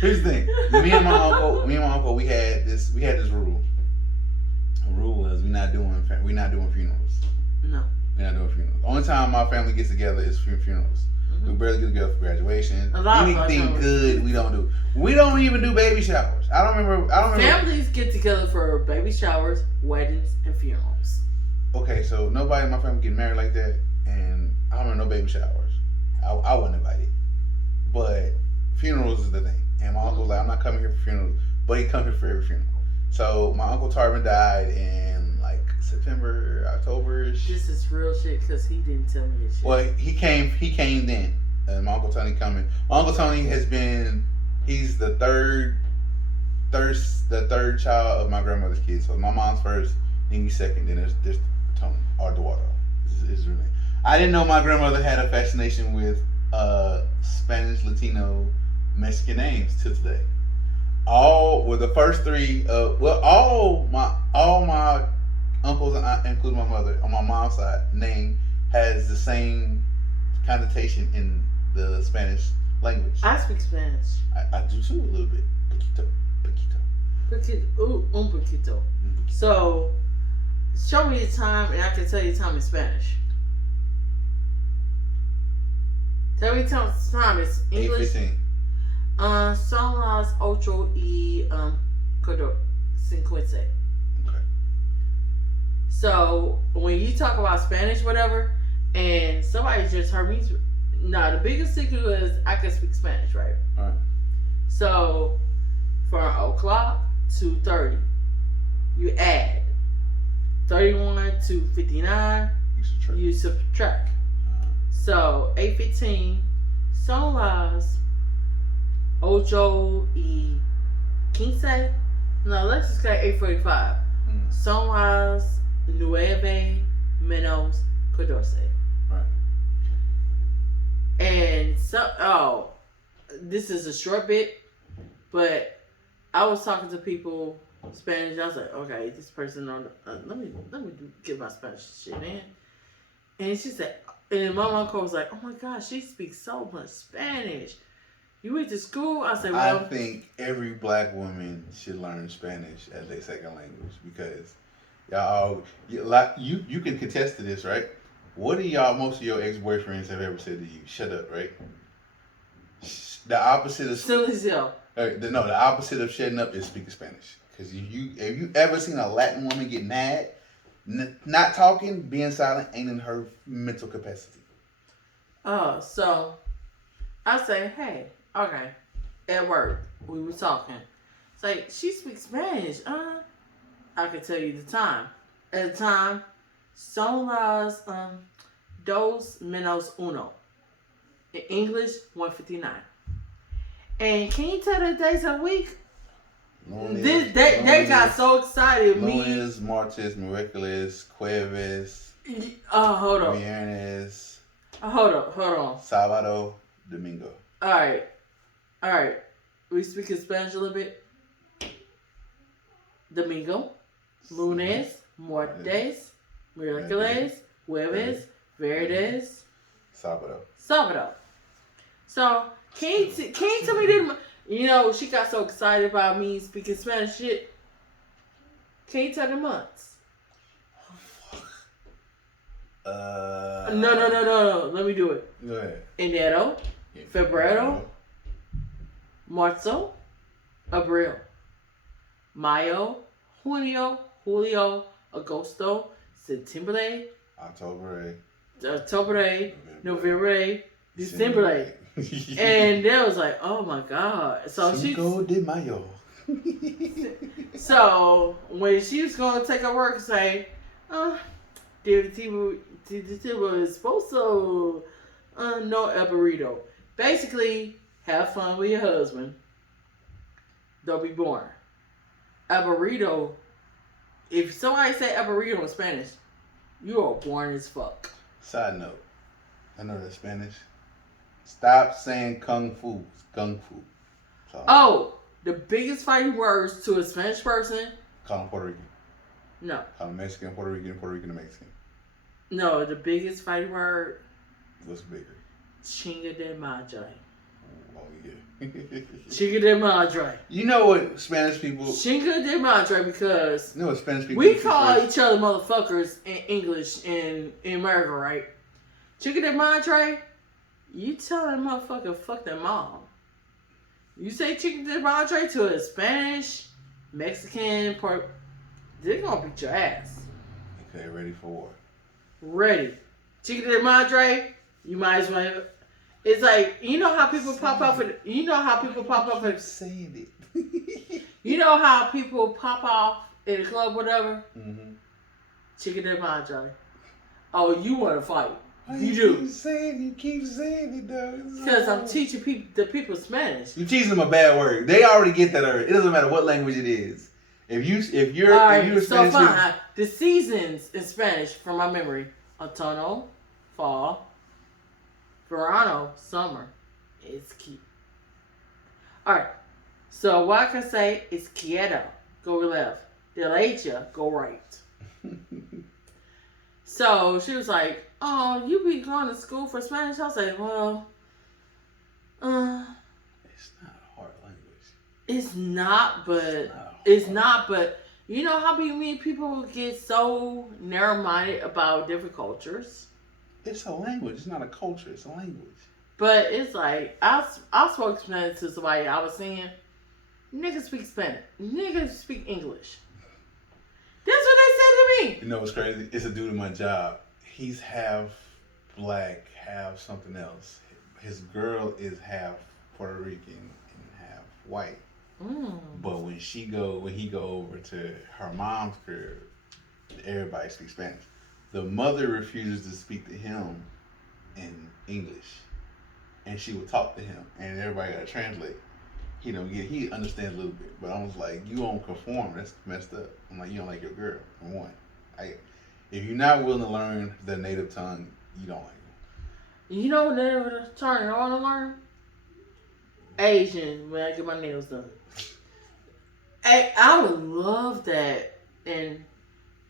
here's the thing. Me and my uncle, we had this rule. The rule was we're not doing funerals. No. We're not doing funerals. The only time my family gets together is for funerals. Mm-hmm. We barely get together for graduation. Anything good we don't do. We don't even do baby showers. I don't remember. Families get together for baby showers, weddings, and funerals. Okay, so nobody in my family get married like that, and I don't remember no baby showers. I wasn't invited. But funerals is the thing. And my uncle was like, I'm not coming here for funerals, but he comes here for every funeral. So my Uncle Tarvin died in like September, October-ish. This is real shit because he didn't tell me this shit. Well, he came then. And my Uncle Tony coming. My Uncle Tony he's the third child of my grandmother's kids. So my mom's first, then he's second, then there's Tony, or Eduardo. Is her name. I didn't know my grandmother had a fascination with Spanish, Latino, Mexican names till today. the first three. All my uncles and including my mother on my mom's side name has the same connotation in the Spanish language. I speak Spanish. I do too a little bit. Poquito, Un poquito. So, show me the time and I can tell you the time in Spanish. Tell me the time in English. 8:15. Son las 8:50. Okay. So when you talk about Spanish, whatever, and somebody just heard me, the biggest secret was I can speak Spanish, right? All right. So from o'clock to 30, you add 31 to 59, you subtract. So 8:15, son las 8:15. No, let's just say 8:45. Son las 9:14. Right. And so, this is a short bit, but I was talking to people Spanish. I was like, okay, this person on. Let me get my Spanish shit in. And she said, and my uncle was like, oh my gosh, she speaks so much Spanish. You went to school? I said, well, I think every black woman should learn Spanish as their second language because you can contest to this, right? What do most of your ex-boyfriends have ever said to you? Shut up, right? The opposite of Silencio. the opposite of shutting up is speaking Spanish. Because if you ever seen a Latin woman get mad, not talking, being silent ain't in her mental capacity. Oh, so I say, hey, okay, at work we were talking. It's like she speaks Spanish. I can tell you the time. At the time, son las 2:01. In English, 1:59. And can you tell the days of the week? They got so excited. Lunes, martes, miércoles, jueves. Hold on. Viernes. Hold on. Sábado, domingo. All right. We speak in Spanish a little bit. Domingo, lunes, martes, miércoles, jueves, viernes, sábado. So can you tell me this? You know, she got so excited about me speaking Spanish shit. Can you tell the months? No. Let me do it. Go ahead. Enero, febrero, marzo, abril, mayo, junio, julio, agosto, septiembre, October, November, December. And they was like, oh my God. So Cinco de Mayo. So when she was going to take her work and say, the is supposed to know el burrito. Basically, have fun with your husband. Don't be boring. El burrito, if somebody say el burrito in Spanish, you are boring as fuck. Side note, I know that's Spanish. Stop saying kung fu. It's kung fu. So, the biggest fighting words to a Spanish person. Call him Puerto Rican. No. Call him Mexican, Puerto Rican to Mexican. No, the biggest fighting word. What's bigger? Chinga de madre. Oh yeah. Chinga de madre. You know what Spanish people? Chinga de madre because you know what Spanish people? We call each other motherfuckers in English in America, right? Chinga de madre. You tell that motherfucker fuck their mom. You say chicken de madre to a Spanish, Mexican, they're gonna beat your ass. Okay, ready for war. Ready. Chicken de madre, you might as well. It's like, you know how people pop off. You know how people pop off. Saying it. You know how people pop off in the club, whatever. Mm-hmm. Chicken de madre. Oh, you want to fight? You do. You keep saying it, though. Because I'm teaching the people Spanish. You teaching them a bad word. They already get that already. It doesn't matter what language it is. If you're a so fine. The seasons in Spanish, from my memory: autumnal, fall, verano, summer. It's key. All right. So what I can say is quiero, go left. Derecha, go right. So she was like, "Oh, you be going to school for Spanish?" I was like, "Well, uh, It's not a hard language. it's not, but It's not a hard it's not, but you know how many people get so narrow-minded about different cultures." It's a language. It's not a culture. It's a language. But it's like I spoke Spanish to somebody. I was saying, "Niggas speak Spanish. Niggas speak English." That's what they said to me. You know what's crazy? It's a dude in my job. He's half black, half something else. His girl is half Puerto Rican and half white. Mm. But when he go over to her mom's crib, everybody speaks Spanish. The mother refuses to speak to him in English, and she would talk to him, and everybody got to translate. He don't get. He understands a little bit, but I was like, "You don't conform. That's messed up." I'm like, "You don't like your girl." For one, if you're not willing to learn the native tongue, you don't like her. You know what they turn I want to learn? Asian when I get my nails done. Hey, I would love that, and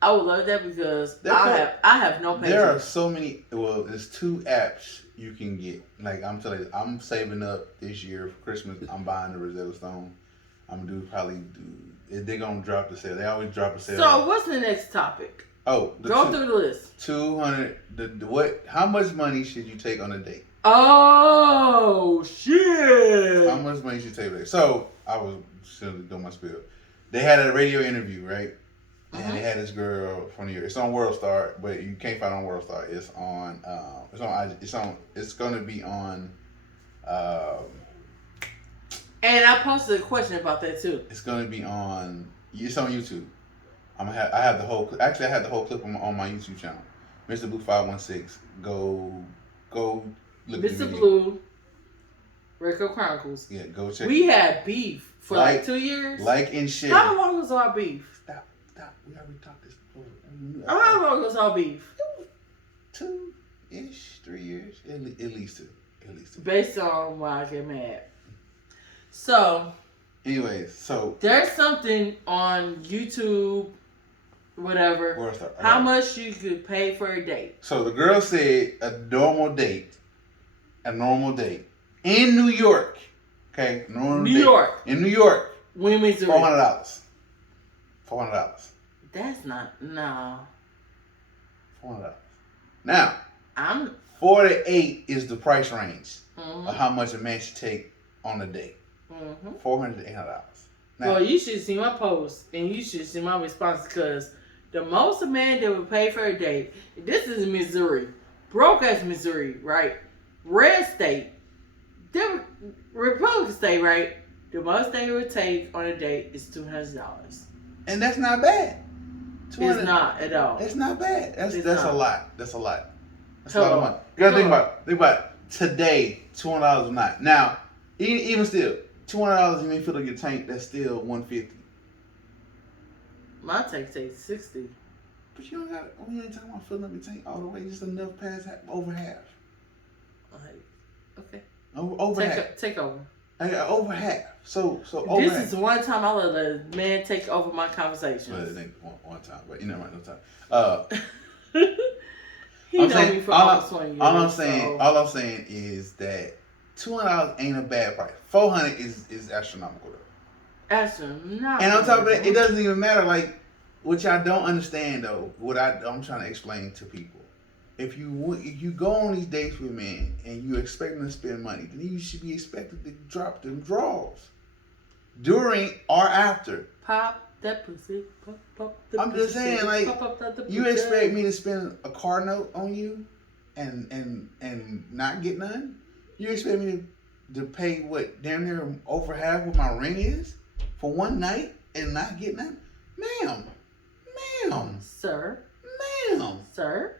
I would love that because I have no patience. There are so many. Well, there's 2 apps you can get. Like I'm telling you, I'm saving up this year for Christmas. I'm buying the Rosetta Stone. I'm gonna they're gonna drop the sale. They always drop a sale. So what's the next topic? Oh, go through the list. 200. What? How much money should you take on a date? Oh shit! How much money should you take on a date? So I was doing my spiel. They had a radio interview, right? And they had this girl from New York. It's on WorldStar, but you can't find it on WorldStar. It's on. It's gonna be on. And I posted a question about that too. It's gonna be on. It's on YouTube. I have the whole. Actually, I had the whole clip on my YouTube channel, Mr. Blue 516. Go look. Mr. Blue, Record Chronicles. Yeah, go check. We had beef for like 2 years. Like and share. How long was our beef? Stop. We already talked this before. How long was our beef? 2-ish, 3 years, at least two. Based on why I get mad. So. Anyways, there's something on YouTube, whatever. How much you could pay for a date? So the girl said a normal date in New York. Okay, New York. In New York. When Missouri. $400. That's not no. $400. Now, I'm 48 is the price range of how much a man should take on a date. $400 to $800. Now, well, you should see my post and you should see my response because the most a man that would pay for a date. This is Missouri, broke ass Missouri, right? Red state, Republican state, right? The most they would take on a date is $200, and that's not bad. It's not at all. It's not bad. That's a lot. That's a lot. That's a lot of money. You gotta think about it. Today, $200 is not. Now, even still, $200 you may fill up your tank. That's still $150. My tank takes $60. But you don't got. We ain't talking about filling up your tank all the way. Just enough past over half. Okay. Over half. Take over. Over half. So over this half. is one time I let a man take over my conversations. Well, it ain't one time, but you never mind, no time. He know me for almost 20 years. All I'm saying is that $200 ain't a bad price. $400 is astronomical though. Astronomical. And on top of that, it doesn't even matter. Like, which I don't understand though. I'm trying to explain to people. If you go on these dates with men and you expect them to spend money, then you should be expected to drop them draws during or after. Pop that pussy. Pop the I'm just saying, like, you expect me to spend a car note on you and not get none? You expect me to pay what damn near over half what my rent is for one night and not get none? Ma'am. Sir. Ma'am. Sir.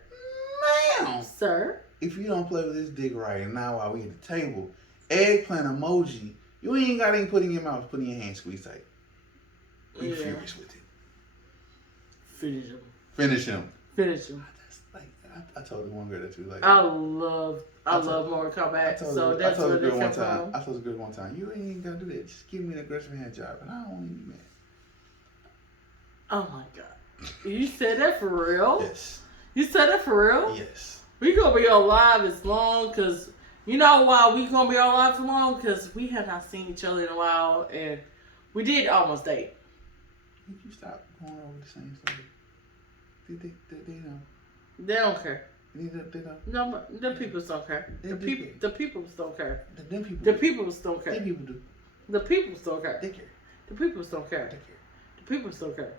Ma'am. Sir. If you don't play with this dick right, and now while we at the table, eggplant emoji, you ain't got anything put in your mouth, put in your hand, squeeze tight. Be furious with it. Finish him. I I told one girl that too. Like I love Mortal Kombat. So that's where they come from. I told the girl one time, you ain't even gotta do that. Just give me an aggressive hand job, and I don't want you, man. Oh my god, you said that for real? Yes. You said that for real? Yes. We gonna be on live as long because you know why we gonna be on live for long because we have not seen each other in a while and we did almost date. Did you stop going over the same story? They don't. They don't care. They don't. No, but the people don't care. The people don't care. Them people. The people don't care. Them people do. The people don't care. They care. The people don't care. They care. The people don't care.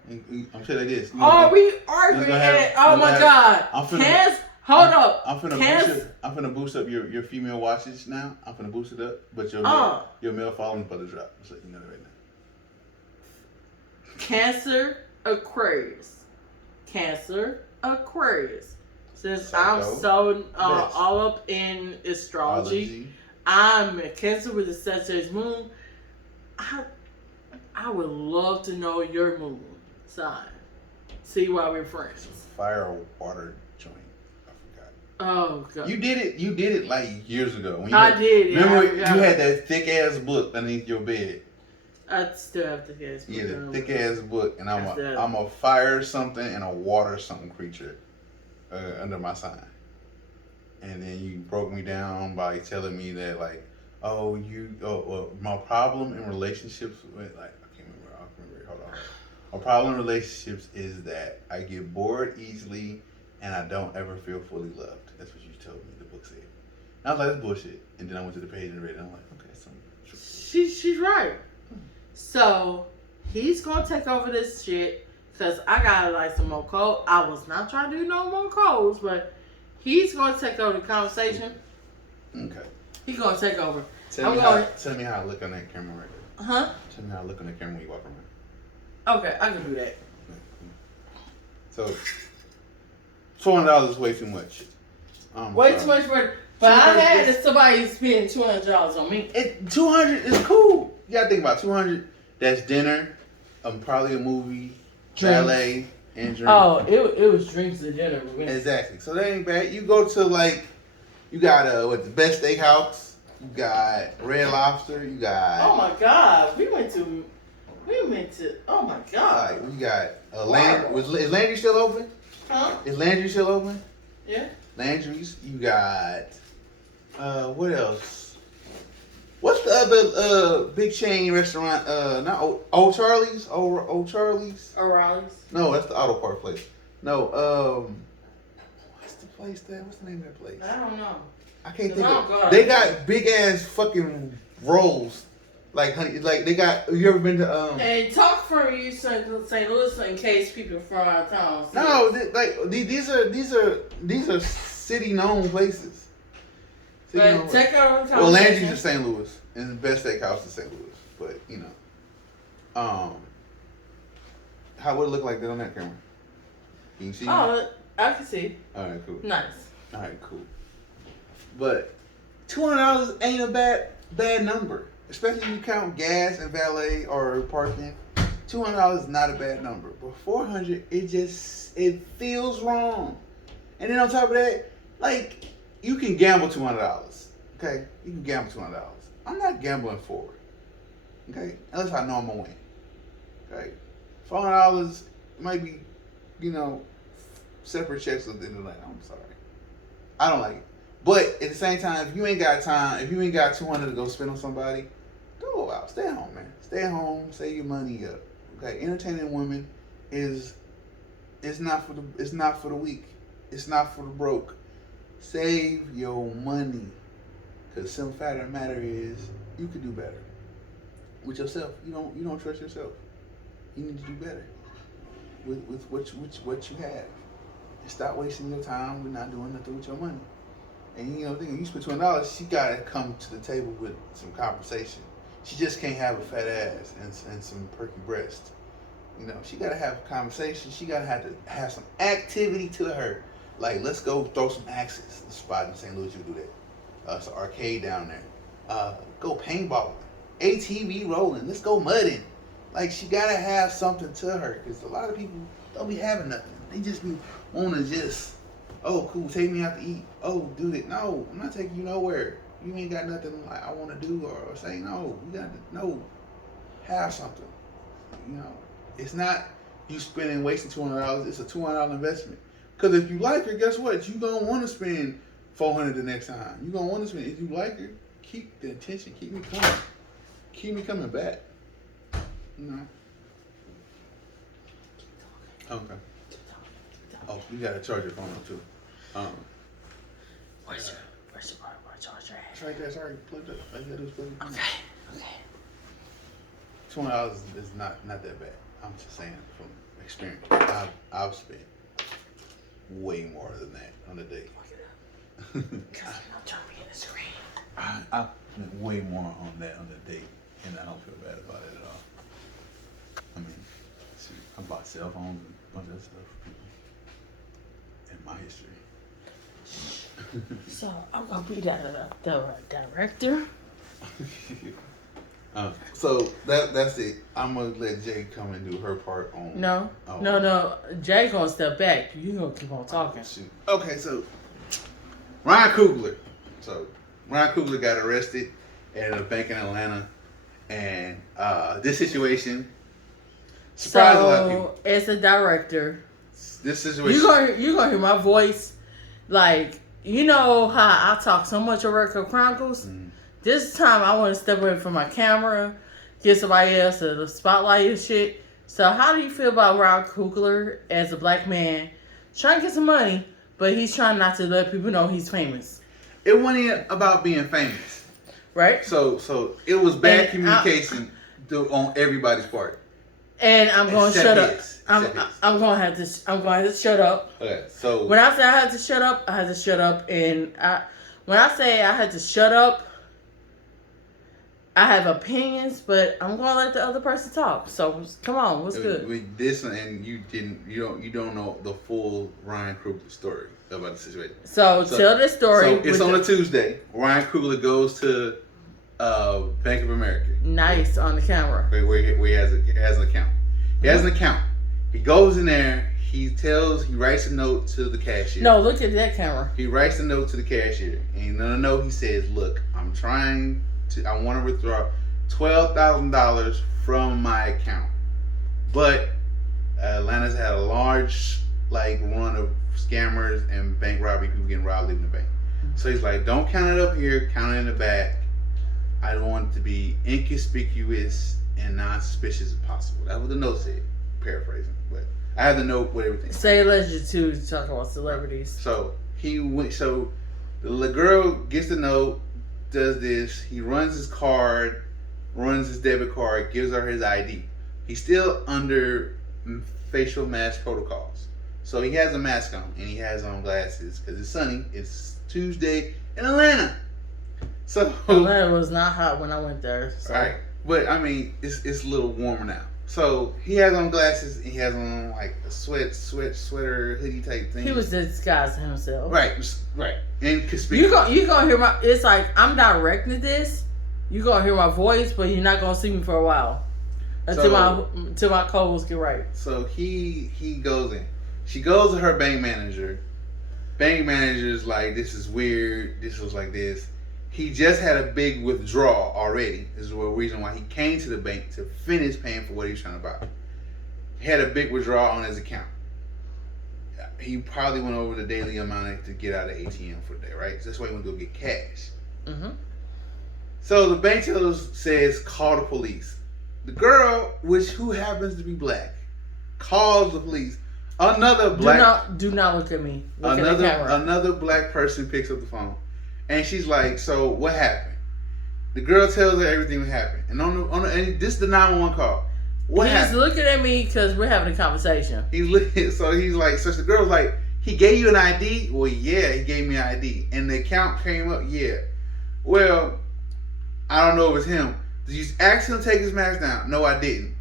I'm sure they is. Are we arguing? Oh my god. Hold up. I'm finna boost up your female watches now. I'm finna boost it up, but your male following about to drop. I'm letting you know that right now. Cancer Aquarius. Since I'm so all up in astrology, I'm a Cancer with a Sagittarius moon. I would love to know your moon sign. See why we're friends. Fire or water joint. I forgot. Oh god. You did it like years ago. When I did. Remember you had that thick ass book underneath your bed. I still have the thick ass book. Yeah, the thick ass book, and I'm a fire something and a water something creature under my sign. And then you broke me down by telling me that like, my problem in relationships with like I can't remember. Hold on. My problem in relationships is that I get bored easily and I don't ever feel fully loved. That's what you told me the book said. And I was like, that's bullshit. And then I went to the page and read it. And I'm like, okay, she's right. So he's gonna take over this shit because I got like some more code. I was not trying to do no more codes, but he's gonna take over the conversation. Okay. He's gonna take over. Tell me how I look on that camera right there. Huh? Tell me how I look on that camera when you walk around. Okay, I can do that. So $400 is way too much. Way too much money. But I had somebody spend $200 on me. $200 is cool. You gotta think about $200. That's dinner, probably a movie, valet, and drink. Oh, it was drinks and dinner. Exactly. So that ain't bad. You go to like, you got the Best Steakhouse. You got Red Lobster. You got. Oh my God, we went to. Oh my God. Like, we got is Landry still open? Huh? Is Landry still open? Yeah. Landry's. You got. What else? What's the other big chain restaurant? Not Old Charlie's. Old Charlie's. O'Reilly's. No, that's the auto part place. No. What's the place there? What's the name of that place? I don't know. I can't think of. They got big ass fucking rolls. Like honey, like they got. You ever been to? And talk from you, St. Louis, in case people from out of town. No, these are city known places. But check out the well, Landry's in St. Louis, and the Best Steakhouse in St. Louis. But you know, how would it look like that on that camera? Can you see? Oh, I can see. All right, cool. Nice. All right, cool. But $200 ain't a bad number, especially when you count gas and valet or parking. $200 is not a bad number, but $400, it feels wrong. And then on top of that, like, you can gamble $200. Okay, you can gamble $200. I'm not gambling forward. Okay, unless I know I'm gonna win. Okay, $400 might be, separate checks at the end of the night. I'm sorry, I don't like it. But at the same time, if you ain't got time, if you ain't got $200 to go spend on somebody, don't go out. Stay at home, man. Stay at home. Save your money up. Okay, entertaining women is not for the weak. It's not for the broke. Save your money, cause some fact of the matter is you could do better with yourself. You don't trust yourself. You need to do better with what you have, and stop wasting your time with not doing nothing with your money. And you spend $200, she gotta come to the table with some compensation. She just can't have a fat ass and some perky breasts. She gotta have a conversation. She gotta have some activity to her. Like, let's go throw some axes. The spot in St. Louis, you do that. It's an arcade down there. Go paintballing. ATV rolling. Let's go mudding. Like, she gotta have something to her, because a lot of people don't be having nothing. They just be want to just Oh, cool. Take me out to eat. Oh, do that. No, I'm not taking you nowhere. You ain't got nothing like I want to do or say no. You got to no. Have something. You know, it's not you spending wasting $200. It's a $200 investment. Because if you like her, guess what? You gonna want to spend $400 the next time. You gonna want to spend. If you like her, keep the attention. Keep me coming back. You know. Okay. Oh, you gotta charge your phone up too. Where's your charger at? It's right there. Sorry, plugged up. All you gotta do is plug it in. Okay. $20 is not that bad. I'm just saying from experience. I've spent way more than that on a date. Because you're not trying to be in the screen. I spent way more on that on the date, and I don't feel bad about it at all. I mean, see, I bought cell phones and a bunch of stuff for people in my history. So I'm gonna be the director. So that's it. I'm gonna let Jay come and do her part on. No. Jay gonna step back. You gonna keep on talking. Shoot. Okay, so Ryan Coogler. So Ryan Coogler got arrested at a bank in Atlanta, and this situation surprised a lot of people. As a director, This situation. you gonna hear my voice, like you know how I talk so much on Record Chronicles. Mm-hmm. This time I want to step away from my camera, get somebody else to the spotlight and shit. So how do you feel about Ryan Coogler as a black man trying to get some money, but he's trying not to let people know he's famous? It wasn't about being famous, right? So it was bad communication on everybody's part. And I'm going to shut up. I'm going to have to shut up. Okay, so when I say I had to shut up, I had to shut up. And when I say I had to shut up, I have opinions, but I'm going to let the other person talk. So come on, what's good? With this one, and you don't know the full Ryan Coogler story about the situation. So tell this story. So it's on a Tuesday. Ryan Coogler goes to Bank of America. Nice on the camera. Where he has an account. He has an account. He goes in there. He writes a note to the cashier. No, look at that camera. He writes a note to the cashier, and in the note he says, "Look, I want to withdraw $12,000 from my account, but Atlanta's had a large run of scammers and bank robbery, people getting robbed leaving the bank. So he's like, don't count it up here, count it in the back. I want it to be inconspicuous and non-suspicious as possible." That's what the note said, paraphrasing, but I have the note with everything. Say legend too to talk about celebrities. So the girl gets the note, does this, he runs his debit card, gives her his ID. He's still under facial mask protocols. So he has a mask on and he has on glasses because it's sunny. It's Tuesday in Atlanta. So Atlanta was not hot when I went there. So. Right. But I mean, it's a little warmer now. So he has on glasses and he has on a sweater, hoodie type thing. He was disguising himself. Right. And you gonna hear my. It's like I'm directing this. You gonna hear my voice, but you're not gonna see me for a while until my co-hosts get right. So he goes in. She goes to her bank manager. Bank manager's like, "This is weird. This was like this." He just had a big withdrawal already. This is the reason why he came to the bank to finish paying for what he was trying to buy. He had a big withdrawal on his account. He probably went over the daily amount to get out of the ATM for the day, right? So that's why he went to go get cash. Mm-hmm. So the bank teller says, "Call the police." The girl, who happens to be black, calls the police. Another black. Do not look at me. Look at the camera. Another black person picks up the phone. And she's like, "So what happened?" The girl tells her everything that happened, and and this is the 911 call. What happened? He's looking at me because we're having a conversation. So he's like, so the girl's like, "He gave you an ID?" "Well, yeah, he gave me an ID." "And the account came up?" "Yeah." "Well, I don't know if it's him. Did you ask him to take his mask down?" "No, I didn't."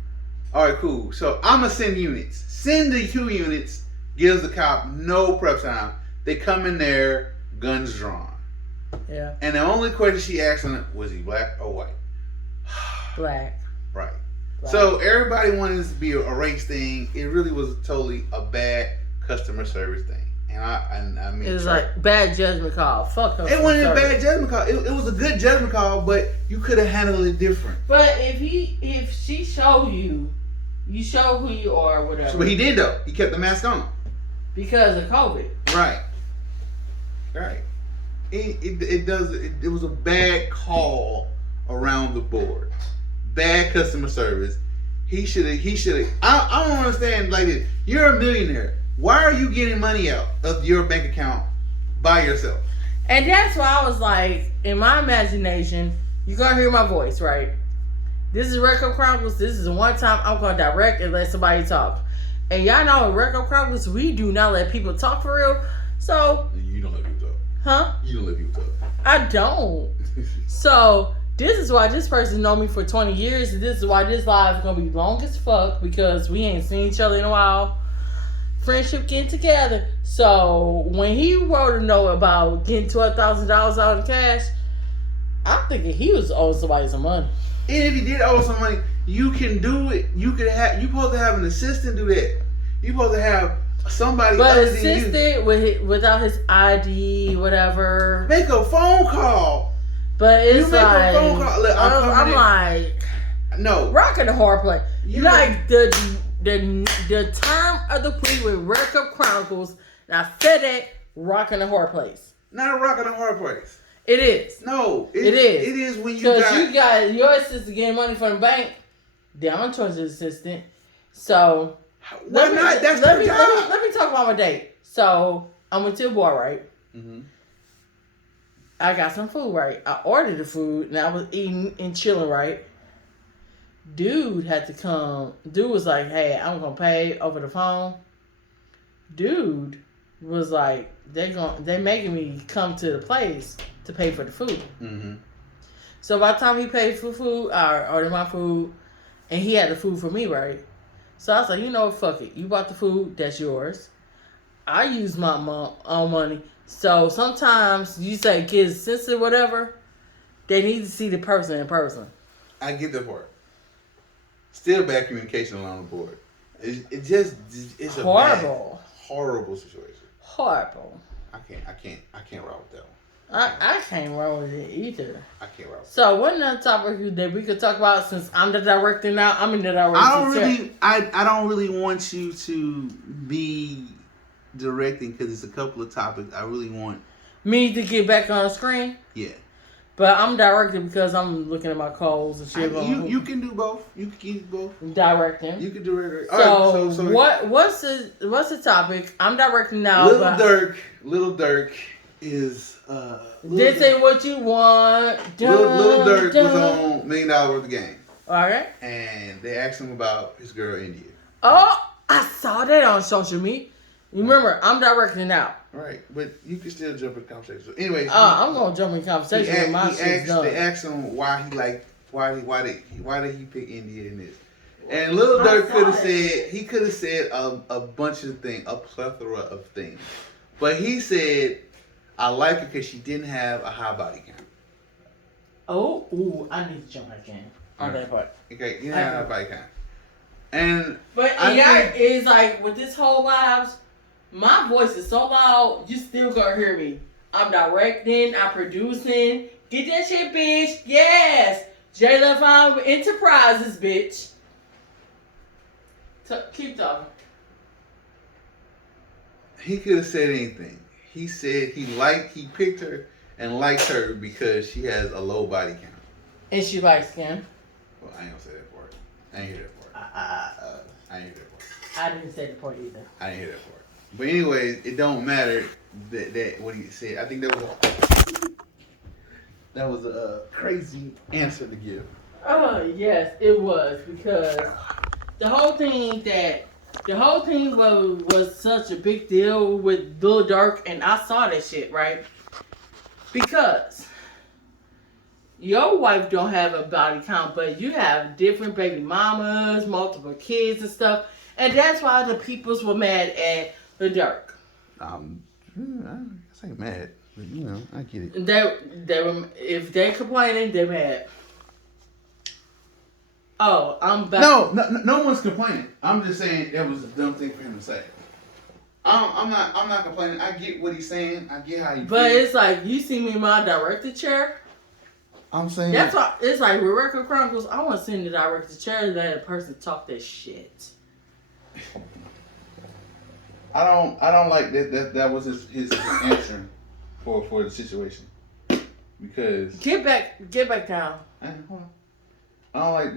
"All right, cool. So I'm gonna send units. Send the 2 units." Gives the cop no prep time. They come in there, guns drawn. Yeah. And the only question she asked him was, he black or white? Black. Right. Black. So everybody wanted this to be a race thing. It really was totally a bad customer service thing. And I mean, It was like bad judgment call. Fuck her. It wasn't a bad judgment call. It was a good judgment call, but you could have handled it different. But if she showed you, you show who you are, whatever. So, but he did though. He kept the mask on because of COVID. Right. Right. It was a bad call around the board. Bad customer service. He should have. I don't understand like this. You're a millionaire. Why are you getting money out of your bank account by yourself? And that's why I was like, in my imagination, you're going to hear my voice, right? This is Red Cup Chronicles. This is the one time I'm going to direct and let somebody talk. And y'all know in Red Cup Chronicles, we do not let people talk for real. So. You don't let people talk. Huh? You don't let people talk. I don't. So, this is why this person know me for 20 years. And this is why this live is going to be long as fuck because we ain't seen each other in a while. Friendship getting together. So when he wrote a note about getting $12,000 out of cash, I'm thinking he was owing somebody some money. And if he did owe some money, you can do it. You supposed to have an assistant do that. You supposed to have somebody. But assistant without his ID, whatever. Make a phone call. But it's you make a phone call. Look, I'm like, no, rocking the hard play. You like the time of the week with Red Cup Chronicles. Now said that rocking the hard place. Not a rocking the hard place. It is. No, it is. It is when you got your assistant getting money from the bank. Then I'm gonna charge the assistant. So why not? That's their job. Let me talk about my date. So I went to a bar, right? Mm-hmm. I got some food, right? I ordered the food and I was eating and chilling, right? Dude had to come. Dude was like, hey, I'm going to pay over the phone. Dude was like, they making me come to the place to pay for the food. Mm-hmm. So by the time he paid for food, I ordered my food and he had the food for me, right? So I was like, you know what, fuck it. You bought the food, that's yours. I use my own money. So sometimes you say kids sensitive, whatever, they need to see the person in person. I get that part. Still bad communication along the board. It's a horrible, horrible situation. Horrible. I can't rock with that one. I can't roll with it either. I can't roll with it. So what another topic that we could talk about since I'm the director now? I'm in the director. I don't really want you to be directing because it's a couple of topics I really want me to get back on the screen. Yeah. But I'm directing because I'm looking at my calls and shit. You can do both. You can keep both. Directing. You can do it. So, what's the topic? I'm directing now. Little Dirk is this ain't what you want. Little Dirk was on $1 Million Worth of Game. Alright. And they asked him about his girl India. Oh, I saw that on social media. You remember, I'm directing now. Right, but you can still jump in conversation. So anyways, I'm gonna jump in conversation when my shit's done. They asked him why did he pick India in this? And Lil Durk could have said a bunch of things, a plethora of things, but he said I like her because she didn't have a high body count. Oh, I need to jump back in on that part. Okay, you didn't have a high body count, but it's like with this whole vibes. My voice is so loud, you still gonna hear me. I'm directing, I'm producing. Get that shit, bitch. Yes. J Left On Enterprises, bitch. Keep talking. He could have said anything. He said he picked her and liked her because she has a low body count. And she likes skin. Well, I ain't gonna say that part. I ain't hear that part. I ain't hear that part. I didn't say the part either. I didn't hear that part. But anyways, it don't matter that what he said. I think that was a crazy answer to give. Oh yes, it was because the whole thing was such a big deal with Lil Durk, and I saw that shit, right? Because your wife don't have a body count, but you have different baby mamas, multiple kids and stuff, and that's why the peoples were mad at Lil Durk. I ain't mad, but I get it. They were, if they complaining, they're mad. Oh, I'm back. No one's complaining. I'm just saying that was a dumb thing for him to say. I'm not complaining. I get what he's saying. I get how you But feel. it's like, you see me in my director chair. I'm saying That's why it's like with Record Chronicles, I want to sit in the director chair, let a person talk that shit. I don't like that was his answer for the situation. Because Get back down. hold on. I don't like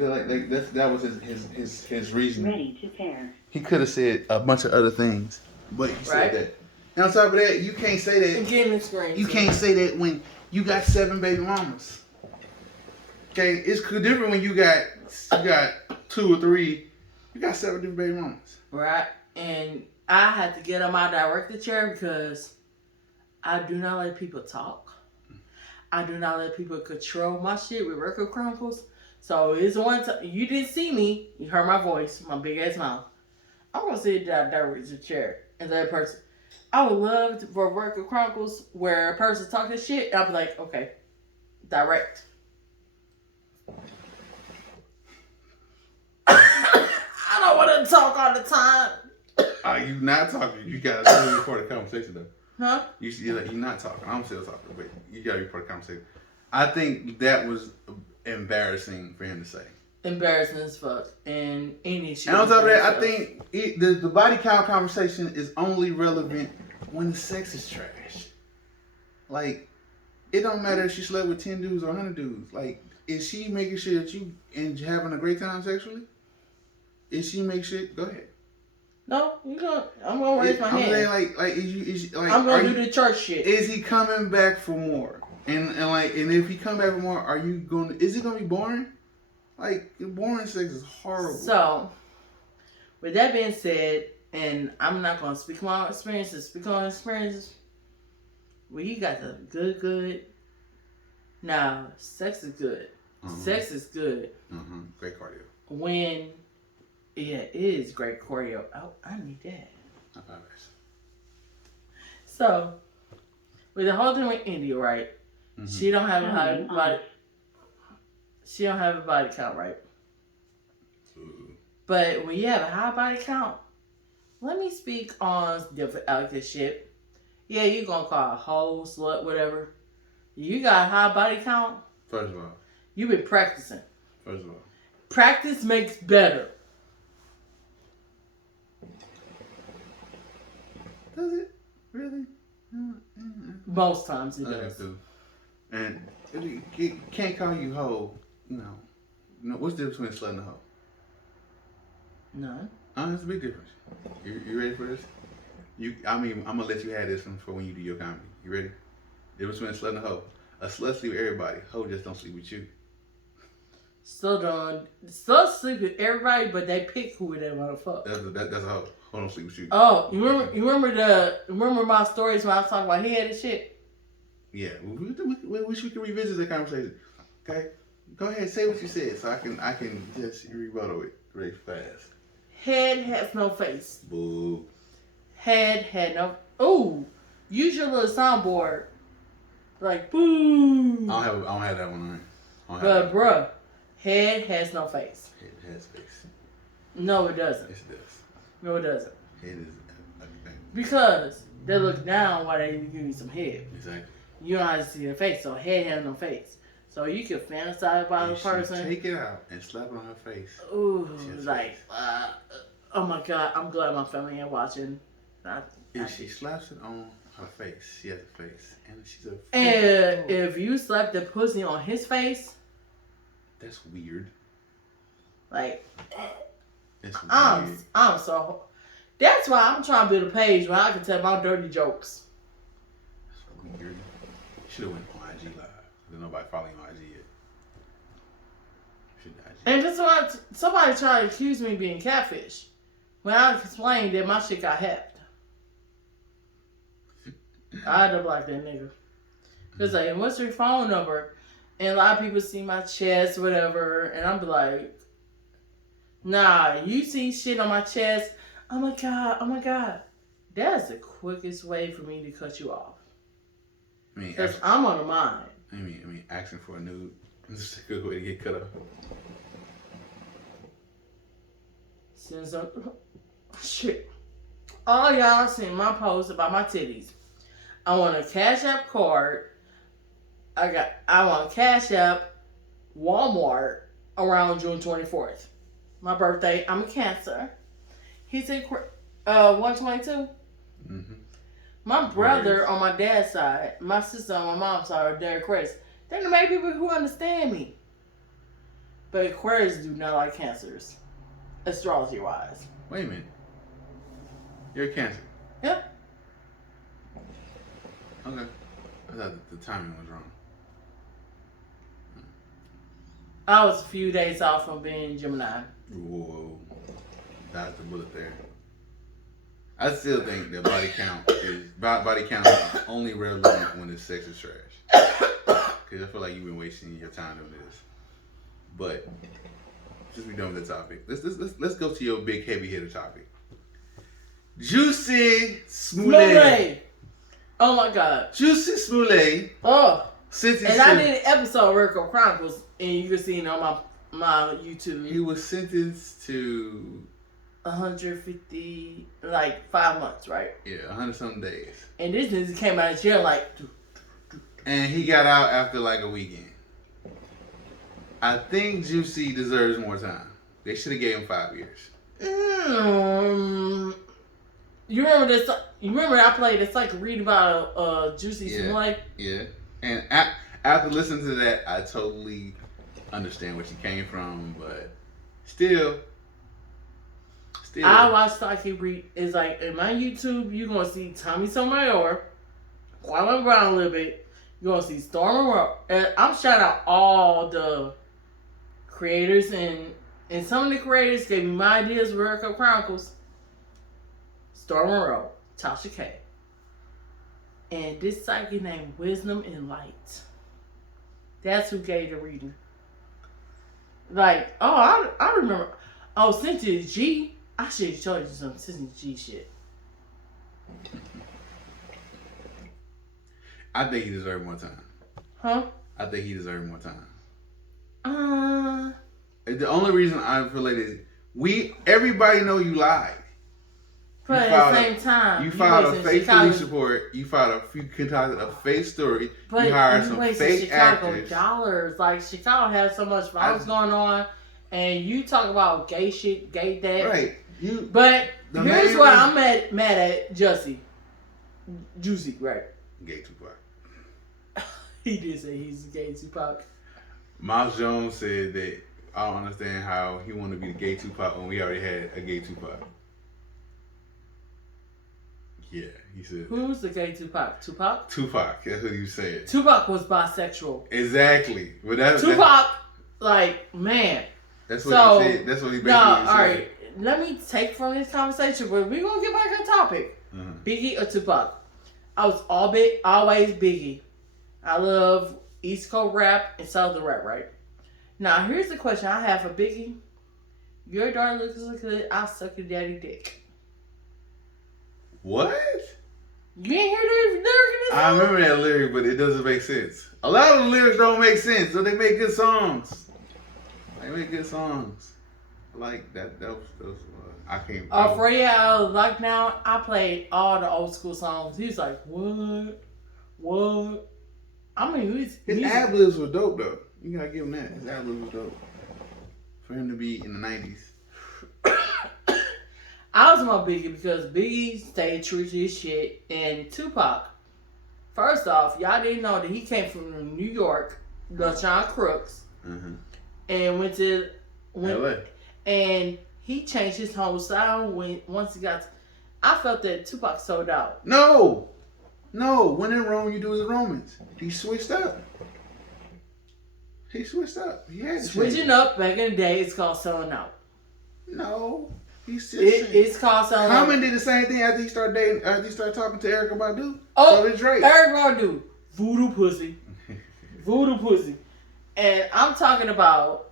that was his reasoning. Ready to pair. He could have said a bunch of other things, but he said Right. that. And on top of that, you can't say that. And get in the screen. You can't say that when you got 7 baby mamas. Okay, it's different when you got 2 or 3. You got 7 different baby mamas. Right. And I had to get on my director chair because I do not let people talk. I do not let people control my shit with Record Chronicles. So it's one time you didn't see me, you heard my voice, my big ass mouth. I'm gonna sit down director chair and let a person. I would love for Record Chronicles where a person talking shit. I'll be like, okay, direct. I don't want to talk all the time. Are you not talking? You gotta still report a conversation though. Huh? You're not talking. I'm still talking, but you gotta report a conversation. I think that was embarrassing for him to say. Embarrassing as fuck. And any shit. And on top of that, I think the body count conversation is only relevant when the sex is trash. Like, it don't matter if she slept with 10 dudes or 100 dudes. Like, is she making sure that you and having a great time sexually? Is she make sure? Go ahead. No, I'm gonna raise my hand. I'm saying is I'm gonna do the church shit. Is he coming back for more? And if he come back for more, is it gonna be boring? Like, boring sex is horrible. So, with that being said, and I'm not gonna speak on my experiences, well, you got the good. Now, sex is good. Sex is good. Great cardio. It is great choreo. Oh, I need that. Okay. So, with the whole thing with India, right? Mm-hmm. She don't have a high body. She don't have a body count, right? Mm-hmm. But when you have a high body count, let me speak on different this shit. Yeah, you gonna call a hoe, slut, whatever. You got a high body count. First of all, you've been practicing. First of all, practice makes better. Does it really? Most times it does. And it can't call you hoe. No. What's the difference between a slut and a hoe? None. There's a big difference. You ready for this? I'm gonna let you have this one for when you do your comedy. You ready? The difference between a slut and a hoe. A slut sleep with everybody. A hoe just don't sleep with you. Still sleep with everybody, but they pick who they want to fuck. That's a hoe. Hoe don't sleep with you. Oh, you remember my stories when I was talking about head and shit? Yeah, we wish we could revisit the conversation. Okay, go ahead, say what you said, so I can just rebuttal it very fast. Head has no face. Boo. Head had no. Ooh, use your little soundboard. Like boo. I don't have that one on. But bruh, head has no face. Head has face. No, it doesn't. Yes, it does. No, it doesn't. Head is. Because they look down while they give you some head. Exactly. You don't have to see their face, so head has no face. So you can fantasize about a person. Take it out and slap it on her face. Ooh, like, oh my God, I'm glad my family ain't watching. If she slaps it on her face, she has a face, and she's a. And if you slap the pussy on his face, that's weird. Like, that's weird. I'm so. That's why I'm trying to build a page where I can tell my dirty jokes. That's weird. Should have went on IG Live. There's nobody following on IG yet. And that's why somebody tried to accuse me of being catfish. When I explained that my shit got hacked. I had to block that nigga. Cause like, what's your phone number? And a lot of people see my chest, whatever, and I'm like, nah, you see shit on my chest. Oh my God. That's the quickest way for me to cut you off. Because I'm on the mind. I mean, asking for a nude is a good way to get cut off. Shit. All y'all seen my post about my titties. I want a Cash App card. I want Cash App Walmart around June 24th. My birthday. I'm a Cancer. He said 122. Mm-hmm. My brother on my dad's side, my sister on my mom's side are they're Aquarius. They're the main people who understand me. But Aquarius do not like Cancers, astrology wise. Wait a minute. You're a Cancer. Yep. Okay. I thought the timing was wrong. I was a few days off from being Gemini. Whoa. That's the bullet there. I still think that body count is only relevant when the sex is trash. Because I feel like you've been wasting your time doing this. But just be done with the topic. Let's go to your big heavy hitter topic. Juicy Smollett. Oh my God. Juicy Smollett. Oh. I did an episode of Record Chronicles, and you can see it on my YouTube. He was sentenced to 150, like 5 months, right? Yeah, 100 something days. And this nigga came out of jail like. And he got out after like a weekend. I think Juicy deserves more time. They should have gave him 5 years. You remember this? You remember I played this like read about Juicy Smollett? Yeah. And after listening to that, I totally understand where she came from, but still. I watched Saki read. It's like in my YouTube, you're gonna see Tommy Sotomayor, Qualan Brown a little bit. You're gonna see Storm Rowe. And I'm shouting out all the creators and some of the creators gave me my ideas for World Cup Chronicles. Storm Rowe, Tasha K. And this psychic named Wisdom and Light. That's who gave the reading. Like, oh, I remember. Oh, Cynthia G. I should have told you some Cynthia G shit. I think he deserved more time. Huh? I think he deserved more time. The only reason I feel like is everybody know you lied. But at the same time, you filed a fake police report. You concocted a fake story. But you hired some fake Chicago actors. Dollars. Like Chicago has so much violence going on, and you talk about gay shit, gay that. Right. But here's what I'm mad at Juicy, right? Gay Tupac. He did say he's gay Tupac. Miles Jones said that I don't understand how he wanted to be the gay Tupac when we already had a gay Tupac. Yeah, he said. Who's the gay Tupac? Tupac? Tupac, that's what he said. Tupac was bisexual. Exactly. But Tupac, like, man. That's what he said. That's what he basically said. All right. Let me take from this conversation, but we're going to get back on topic. Mm-hmm. Biggie or Tupac? I was always Biggie. I love East Coast rap and Southern rap, right? Now, here's the question I have for Biggie. Your daughter looks so good, I'll suck your daddy dick. What? You ain't hear the lyric in this song? I remember that lyric, but it doesn't make sense. A lot of the lyrics don't make sense, so they make good songs. Like that was I can't. For yeah, like now I played all the old school songs. He was like, what? I mean, his ad-libs were dope though. You gotta give him that. His ad-libs were dope. For him to be in the 90s. I was more Biggie because Biggie stayed true to his shit. And Tupac, first off, y'all didn't know that he came from New York, the John Crooks, and went to LA. And he changed his whole style once he got. I felt that Tupac sold out. No. When in Rome, you do as the Romans. He switched up. He had to Switching up back in the day, it's called selling out. No. It's called selling out. Common did the same thing after he started dating. After he started talking to Erykah Badu. Oh, so did Drake. Erykah Badu, voodoo pussy, and I'm talking about.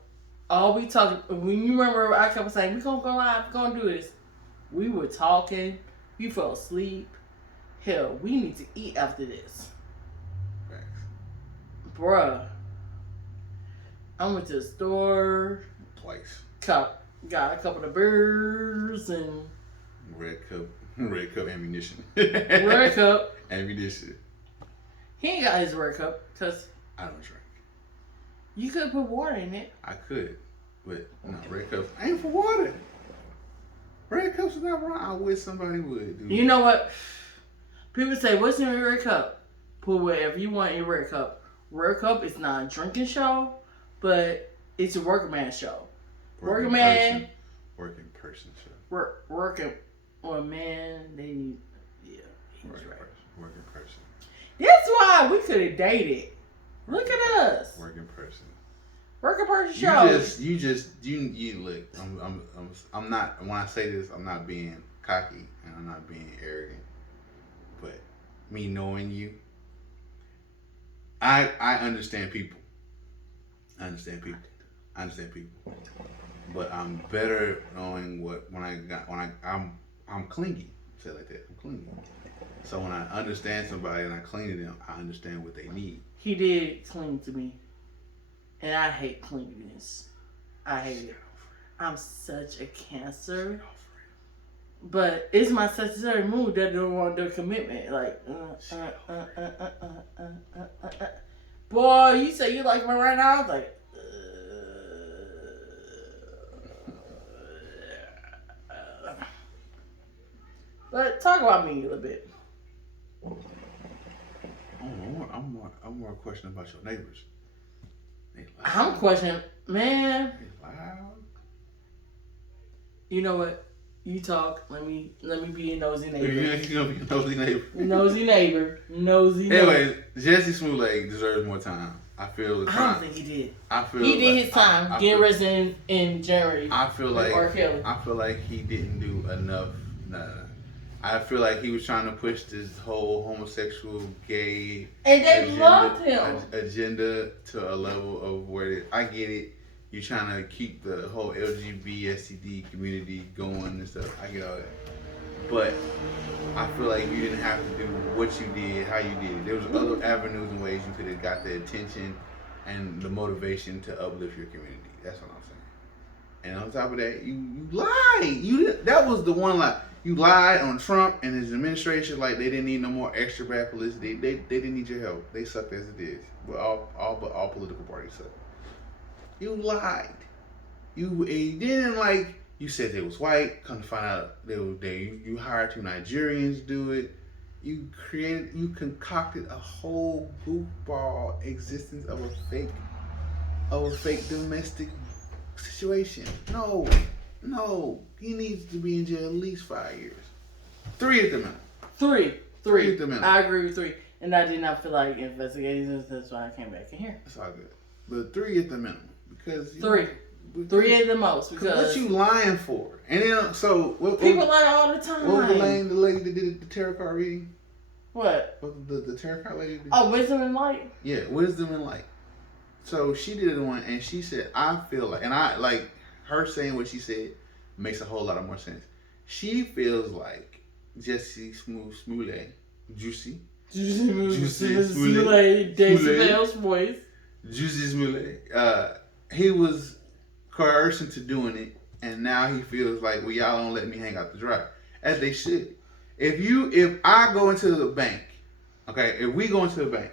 All we talking. When you remember, I kept saying we gonna go live, we gonna do this. We were talking. You fell asleep. Hell, we need to eat after this. Thanks. Bruh, I went to the store twice. Got a couple of beers and Red cup. Red cup ammunition. Red cup. Ammunition. He ain't got his red cup because I don't drink. you could put water in it. I could, but no, red cups ain't for water. Red cups is not wrong. I wish somebody would. Dude. You know what? People say, "What's in your red cup?" Put whatever you want in your red cup. Red cup is not a drinking show, but it's a working man show. Working man. Working person show. Working. Well, man, they. Yeah, he's Working right. Working person. That's why we could have dated. Look at us. Working person. Working person show. You look. I'm not. When I say this, I'm not being cocky and I'm not being arrogant. But me knowing you, I understand people. I understand people. But I'm better knowing I'm clingy. Say it like that. I'm clingy. So when I understand somebody and I cling to them, I understand what they need. He did cling to me. And I hate clinginess. I hate it. I'm such a Cancer. But it's my Sagittarius mood that don't want the commitment. Like, boy, you say you like me right now? I was like, But talk about me a little bit. I'm more questioning about your neighbors. They loud. I'm questioning, man. They loud. You know what? You talk. Let me be a nosy neighbor. You gonna be a nosy neighbor. Nosy neighbor. Anyways, Jesse Smollett deserves more time. I feel the time. I don't think he did. I feel he did like, his time. Getting arrested in January. I feel like R. Kelly. I feel like he didn't do enough. Nah. I feel like he was trying to push this whole homosexual, gay, and they loved him. Agenda to a level of where I get it. You're trying to keep the whole LGBT community going and stuff. I get all that, but I feel like you didn't have to do what you did, how you did it. There was other avenues and ways you could have got the attention and the motivation to uplift your community. That's what I'm saying. And on top of that, you lied. That was the one lie. You lied on Trump and his administration like they didn't need no more extra bad publicity. They didn't need your help. They sucked as it is. But all political parties suck. You lied. You didn't you said they was white. Come to find out you hired 2 Nigerians to do it. You concocted a whole goofball existence of a fake domestic situation. No, he needs to be in jail at least 5 years. 3 at the minimum. 3 at the minimum. I agree with 3. And I did not feel like investigating this. That's why I came back in here. That's all good. But 3 at the minimum. Because 3. 3 at the most. Because what you lying for? And then, people lie all the time. What was the lady that did the tarot card reading? What? What the tarot card lady did? Oh, Wisdom and Light? Yeah, Wisdom and Light. So she did one and she said, I feel like, and I like her saying what she said makes a whole lot of more sense. She feels like Jesse Smollett, Juicy Smollett, Dave Chappelle's voice. Juicy Smollett, he was coerced into doing it, and now he feels like, well, y'all don't let me hang out to dry, as they should. If I go into the bank, okay, if we go into the bank,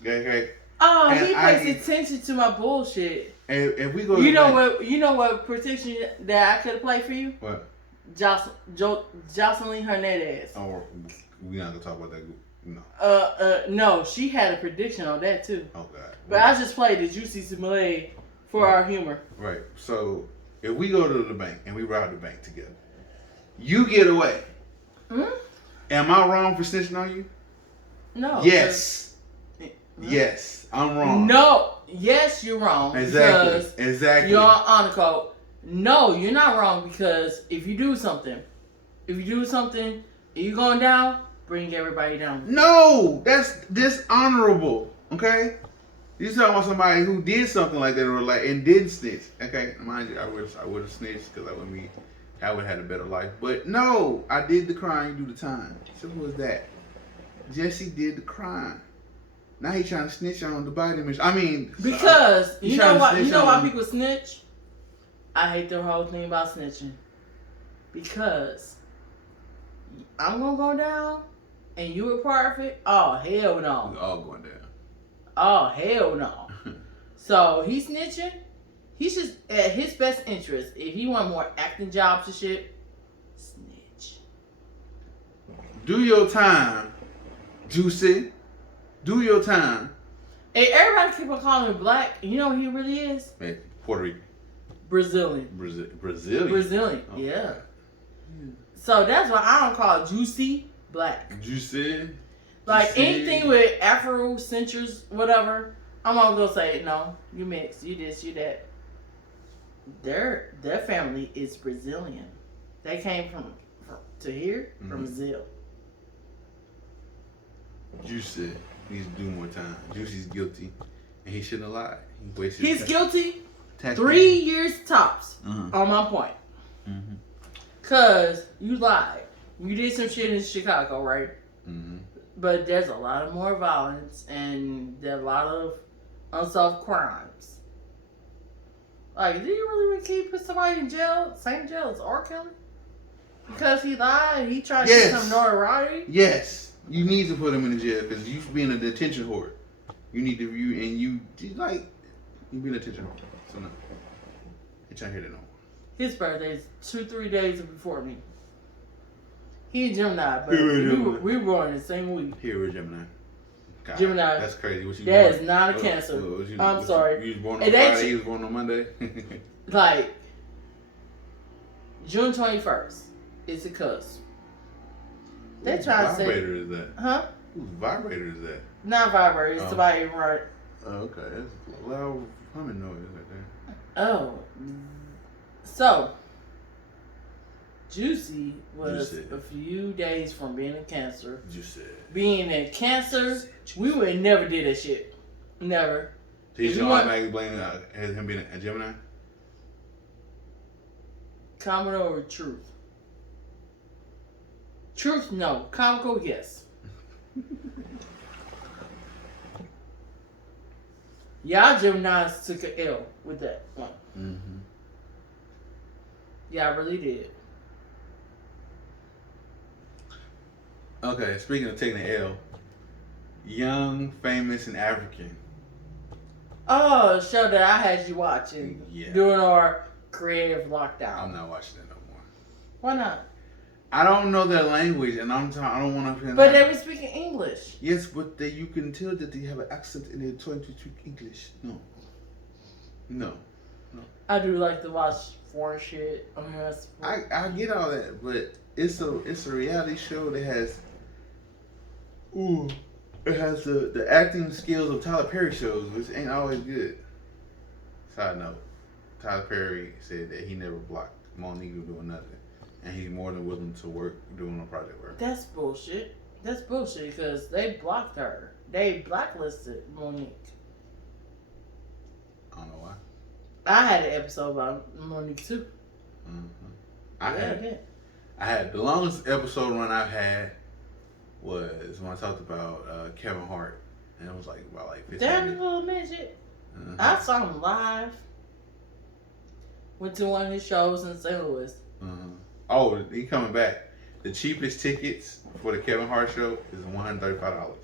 okay. Oh, he pays attention to my bullshit. And if we go, you know what protection that I could have played for you? What? Jocelyn Hernandez. Oh, we're not gonna talk about that. No. No, she had a prediction on that too. Oh God. But I just played the Juicy Smollett for our humor. Right. So if we go to the bank and we rob the bank together, you get away. Hmm? Am I wrong for snitching on you? No. Yes. Yes, I'm wrong. No. Yes, you're wrong. Exactly. You're on honor code. No, you're not wrong because if you do something, and you're going down, bring everybody down. No, that's dishonorable. Okay, you're talking about somebody who did something like that or and didn't snitch. Okay, mind you, I would have snitched because I would have had a better life. But no, I did the crime. You do the time. Simple as that. Jesse did the crime. Now he's trying to snitch on the Biden mission. I mean, because you know why people snitch? I hate the whole thing about snitching. Because I'm gonna go down, and you were part of it. Oh hell We no! all going down. Oh hell no! So he's snitching. He's just at his best interest. If he want more acting jobs and shit, snitch. Do your time, Juicy. Do your time. And everybody keep on calling him black. You know who he really is? Man, Puerto Rican. Brazilian. Brazilian. Brazilian, Oh, yeah. okay. So that's why I don't call Juicy black. Juicy. Like Juicy. anything with Afro-centers, whatever, I'm gonna go say, no, you mixed, you this, you that. Their family is Brazilian. They came from to here from Brazil. Juicy needs to do more time. Juicy's guilty, and he shouldn't have lied. He wasted. He's guilty. tax 3 years tops. Uh-huh. On my point. Mm-hmm. Cause you lied. You did some shit in Chicago, right? Mm-hmm. But there's a lot of more violence and there's a lot of unsolved crimes. Like, do you really want to keep somebody in jail, same jail as R. Kelly? Because he lied, he tried to get some notoriety? Yes. You need to put him in the jail because you being a detention whore. You need to view and you being a detention whore. So no. Ain't trying to hear that no more. His birthday is 2-3 days before me. He Gemini, but we were born the same week. Here we're Gemini. God, Gemini. That's crazy. What you That born? is not a Cancer. I'm sorry. You was born on And Friday, that he was born on Monday. Like, June 21st is the cusp. They trying to say. Whose vibrator is that? Huh? Whose vibrator is that? Not vibrator, it's somebody right. Oh, okay. That's a loud humming noise right there. Oh. So, Juicy was Juicy. a few days from being in Cancer. Juicy. Being in Cancer, we would never did that shit. Never. So you If should you want- automatically blame him being a Gemini? Commodore or Truth? Truth, no. Comical, yes. Y'all Geminis took an L with that one. Mm-hmm. Yeah, I really did. Okay, speaking of taking the L, young, famous, and African. Oh, a show that I had you watching during our creative lockdown. I'm not watching that no more. Why not? I don't know their language, and I don't want to. But they were speaking English. Yes, but you can tell that they have an accent and they're trying to speak English. No. I do like to watch foreign shit. I get all that, but it's a reality show that has it has the acting skills of Tyler Perry shows, which ain't always good. Side note, Tyler Perry said that he never blocked Monique from doing nothing, and he's more than willing to work doing a project work. That's bullshit. That's bullshit because they blocked her. They blacklisted Monique. I don't know why. I had an episode about Monique too. Mm-hmm. I had the longest episode run I've had was when I talked about Kevin Hart, and it was like about 15 Damn minutes. little midget. Uh-huh. I saw him live. Went to one of his shows in St. Louis. Uh-huh. Oh, he coming back. The cheapest tickets for the Kevin Hart show is $135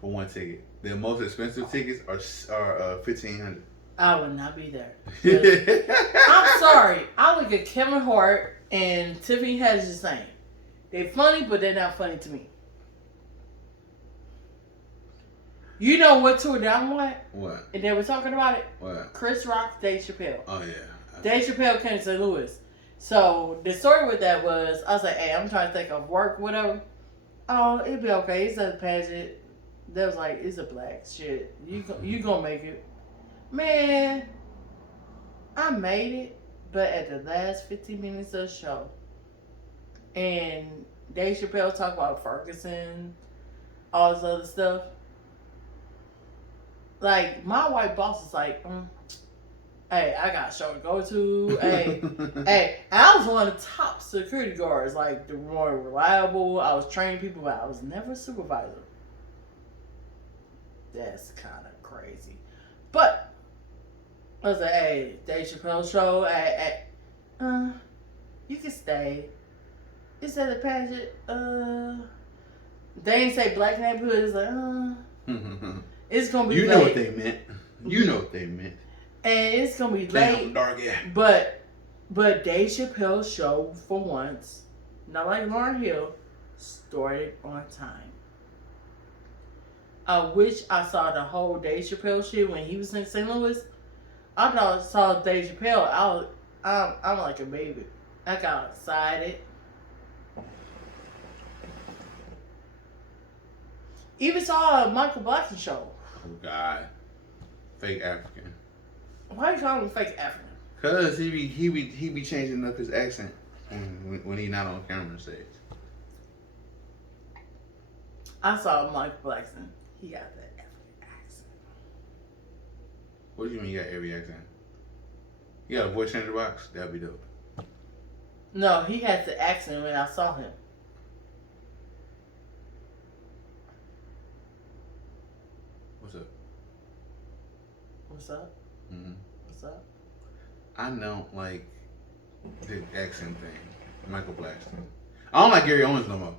for one ticket. The most expensive tickets are $1,500. I would not be there. I'm sorry. I look at Kevin Hart and Tiffany Haddish the same. They're funny, but they're not funny to me. You know what tour down went? What? And they were talking about it? What? Chris Rock, Dave Chappelle. Oh, yeah. Dave Chappelle came to St. Louis. So the story with that was, I was like, hey, I'm trying to think of work, whatever. Oh, it'll be okay. It's a pageant. They was like, it's a black shit. You gonna make it. Man, I made it, but at the last 15 minutes of the show, and Dave Chappelle talk about Ferguson, all this other stuff. Like, my white boss is like, hey, I got a show to go to. Hey, I was one of the top security guards, like the more reliable. I was training people, but I was never a supervisor. That's kind of crazy. But I was like, hey, Dave Chappelle show, you can stay. Is that a pageant? They ain't say black neighborhood. It's like, it's gonna be. You late. know what they meant. You know what they meant. And it's gonna be Damn, late. dark, yeah. But Dave Chappelle's show, for once, not like Lauryn Hill, started on time. I wish I saw the whole Dave Chappelle shit when he was in St. Louis. I thought I saw Dave Chappelle. I'm like a baby. I got excited. Even saw a Michael Blackman show. Oh God, fake African. Why you call him fake African? Cause he be changing up his accent when he not on camera stage. I saw Michael Blackman. He got that African accent. What do you mean you got every accent? You got a voice changer box? That'd be dope. No, he had the accent when I saw him. What's up? What's up? Mm-hmm. What's up? I don't like the accent thing. Michael Blackman. I don't like Gary Owens no more.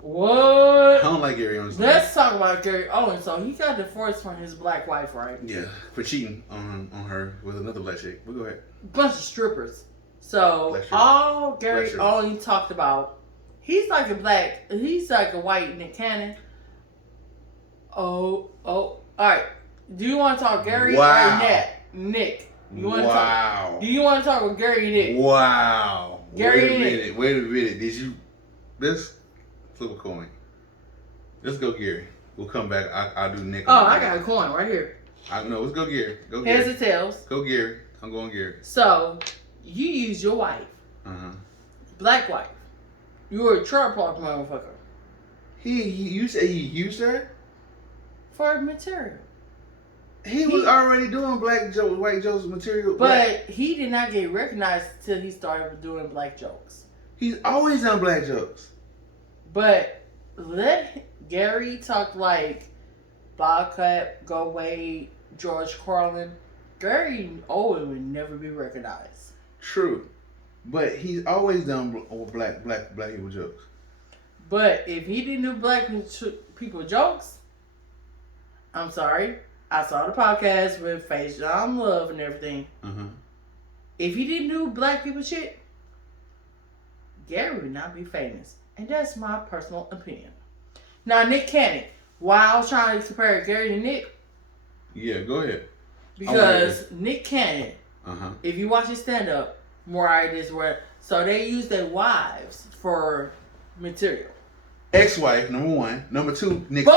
What? I don't like Gary Owens. Let's talk about Gary Owens. So he got divorced from his black wife, right? Yeah, for cheating on her with another black chick. But go ahead. Bunch of strippers. So all Gary Owens talked about, he's like a white Nick Cannon. All right. Do you want to talk Gary or Nick? You want to talk? Do you want to talk with Gary and Nick? Wow. Gary and Nick. Wait a minute. Did you? Flip a coin. Let's go Gary. We'll come back. I'll do Nick. Oh, I got a coin right here. I know. Let's go Gary. Go Heads Gary. or tails. Go Gary. I'm going Gary. So, you use your wife. Black wife. You were a trap park motherfucker. You say he used her? For material. He was already doing white jokes material. But he did not get recognized until he started doing black jokes. He's always done black jokes. But let Gary talk like Bob Cut, Go Wade, George Carlin. Gary Owen would never be recognized. True. But he's always done black people jokes. But if he didn't do black people jokes, I'm sorry. I saw the podcast with Face John Love and everything. If he didn't do black people shit, Gary would not be famous. And that's my personal opinion. Now, Nick Cannon. Why I was trying to compare Gary to Nick? Yeah, go ahead. Because Nick Cannon, if you watch his stand-up, so they use their wives for material. Ex-wife, number one. Number two, Nick's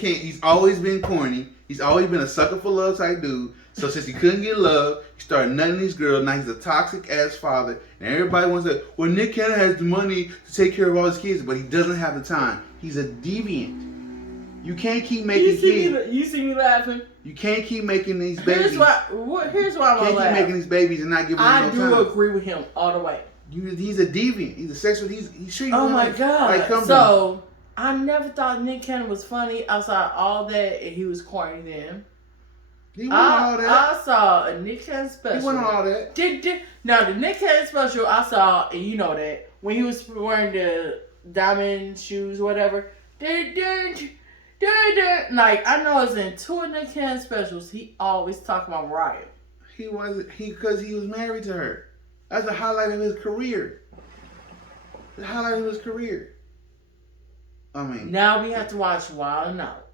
he's always been corny. He's always been a sucker for love type dude. So since he couldn't get love, he started nutting these girls. Now he's a toxic ass father. And everybody wants to, well, Nick Cannon has the money to take care of all his kids, but he doesn't have the time. He's a deviant. You can't keep making kids. You see me laughing? You can't keep making these babies. Here's why I'm gonna laugh. You can't keep making these babies and not giving them no time. I do agree with him all the way. He's a deviant. He's a sexual. He's treating. Oh my god! So I never thought Nick Cannon was funny outside all that, and he was corny then. He wasn't all that. I saw a Nick Cannon special. He wasn't all that. Now the Nick Cannon special I saw, and you know that when he was wearing the diamond shoes, whatever. Like I know it's in two of Nick Cannon specials. He always talk about Mariah. Because he was married to her. That's the highlight of his career. The highlight of his career. I mean, now we have to watch Wild 'N Out.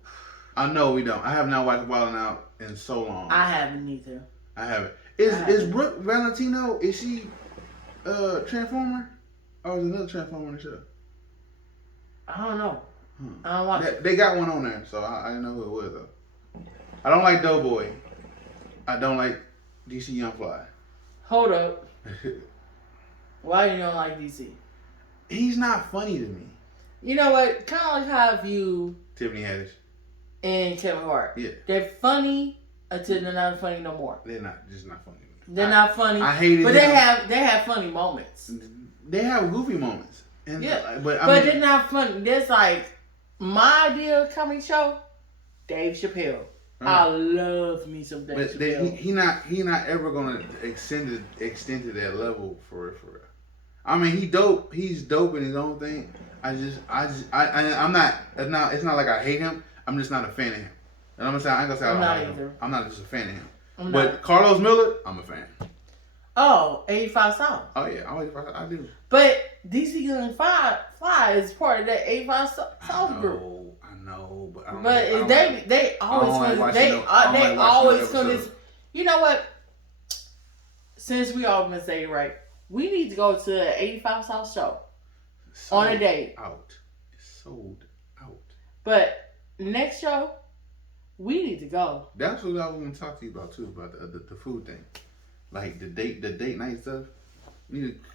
I know we don't. I have not watched Wild 'N Out in so long. I haven't either. I haven't. Is Brooke Valentino? Is she Transformer? Or is another Transformer in the show? I don't know. I don't watch it. They got one on there, so I didn't know who it was though. I don't like Doughboy. I don't like DC Young Fly. Hold up. Why you don't like DC? He's not funny to me. You know what? Kind of like how I view Tiffany Haddish and Kevin Hart. Yeah. They're funny until they're not funny no more. They're just not funny. They're not funny. I hate it. But they have funny moments. They have goofy moments. And yeah. But they're not funny. That's like my idea of comedy show, Dave Chappelle. I love me some Dave Chappelle. He not ever gonna extend to that level for real. I mean, he dope. He's dope in his own thing. I'm not. It's not like I hate him. I'm just not a fan of him. And I'm gonna say I ain't gonna say I don't like him. I'm not just a fan of him. But Carlos Miller, I'm a fan. Oh, 85 South. Oh yeah, I do. But DC Gun Fly is part of that 85 South group. I know, but I don't. But they always come. You know what? Since we all been saying right, we need to go to the 85 South show on a date. It's sold out. But next show, we need to go. That's what I was going to talk to you about too, about the food thing, like the date night stuff.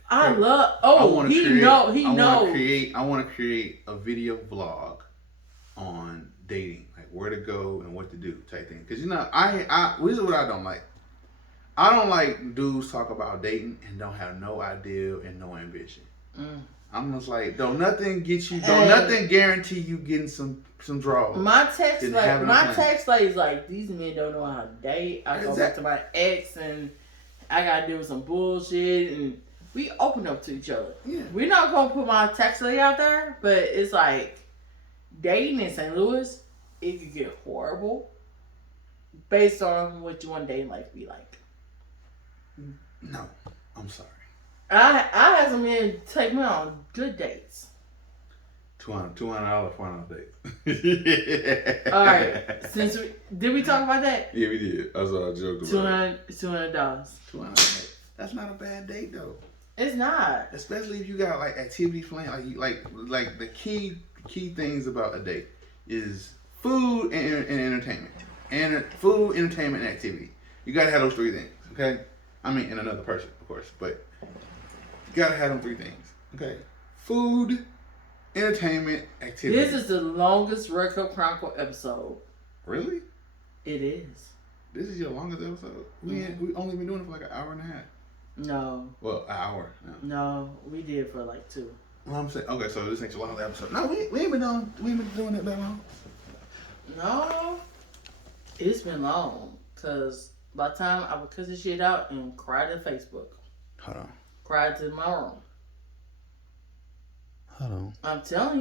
I want to create a video vlog on dating, like where to go and what to do type thing. Because this is what I don't like. I don't like dudes talk about dating and don't have no idea and no ambition. I'm just like, don't nothing guarantee you getting some draws. My text is like, these men don't know how to date. I go back to my ex and I gotta deal with some bullshit, and we open up to each other. Yeah. We're not gonna put my text lady out there, but it's like dating in St. Louis, it could get horrible based on what you want dating life to be like. No, I'm sorry. I had some men take me on good dates. $200 final date. All right, did we talk about that? Yeah, we did. I saw a joke about $200. $200. That's not a bad date though. It's not. Especially if you got like activities planned, like the key things about a date is food and entertainment, and food, entertainment, and activity. You gotta have those three things, okay? I mean, and another person, of course, but you gotta have them three things, okay? Food, entertainment, activity. This is the longest Red Cup Chronicle episode. Really? It is. This is your longest episode? We only been doing it for like an hour and a half. No. Well, an hour. No, we did it for like 2. Well, I'm saying, okay, so this ain't your longest episode. No, we ain't been doing it that long. No, it's been long. Cause by the time I would cut this shit out and cry to Facebook. Hold on. Cry to my room. Hold on. I'm telling you.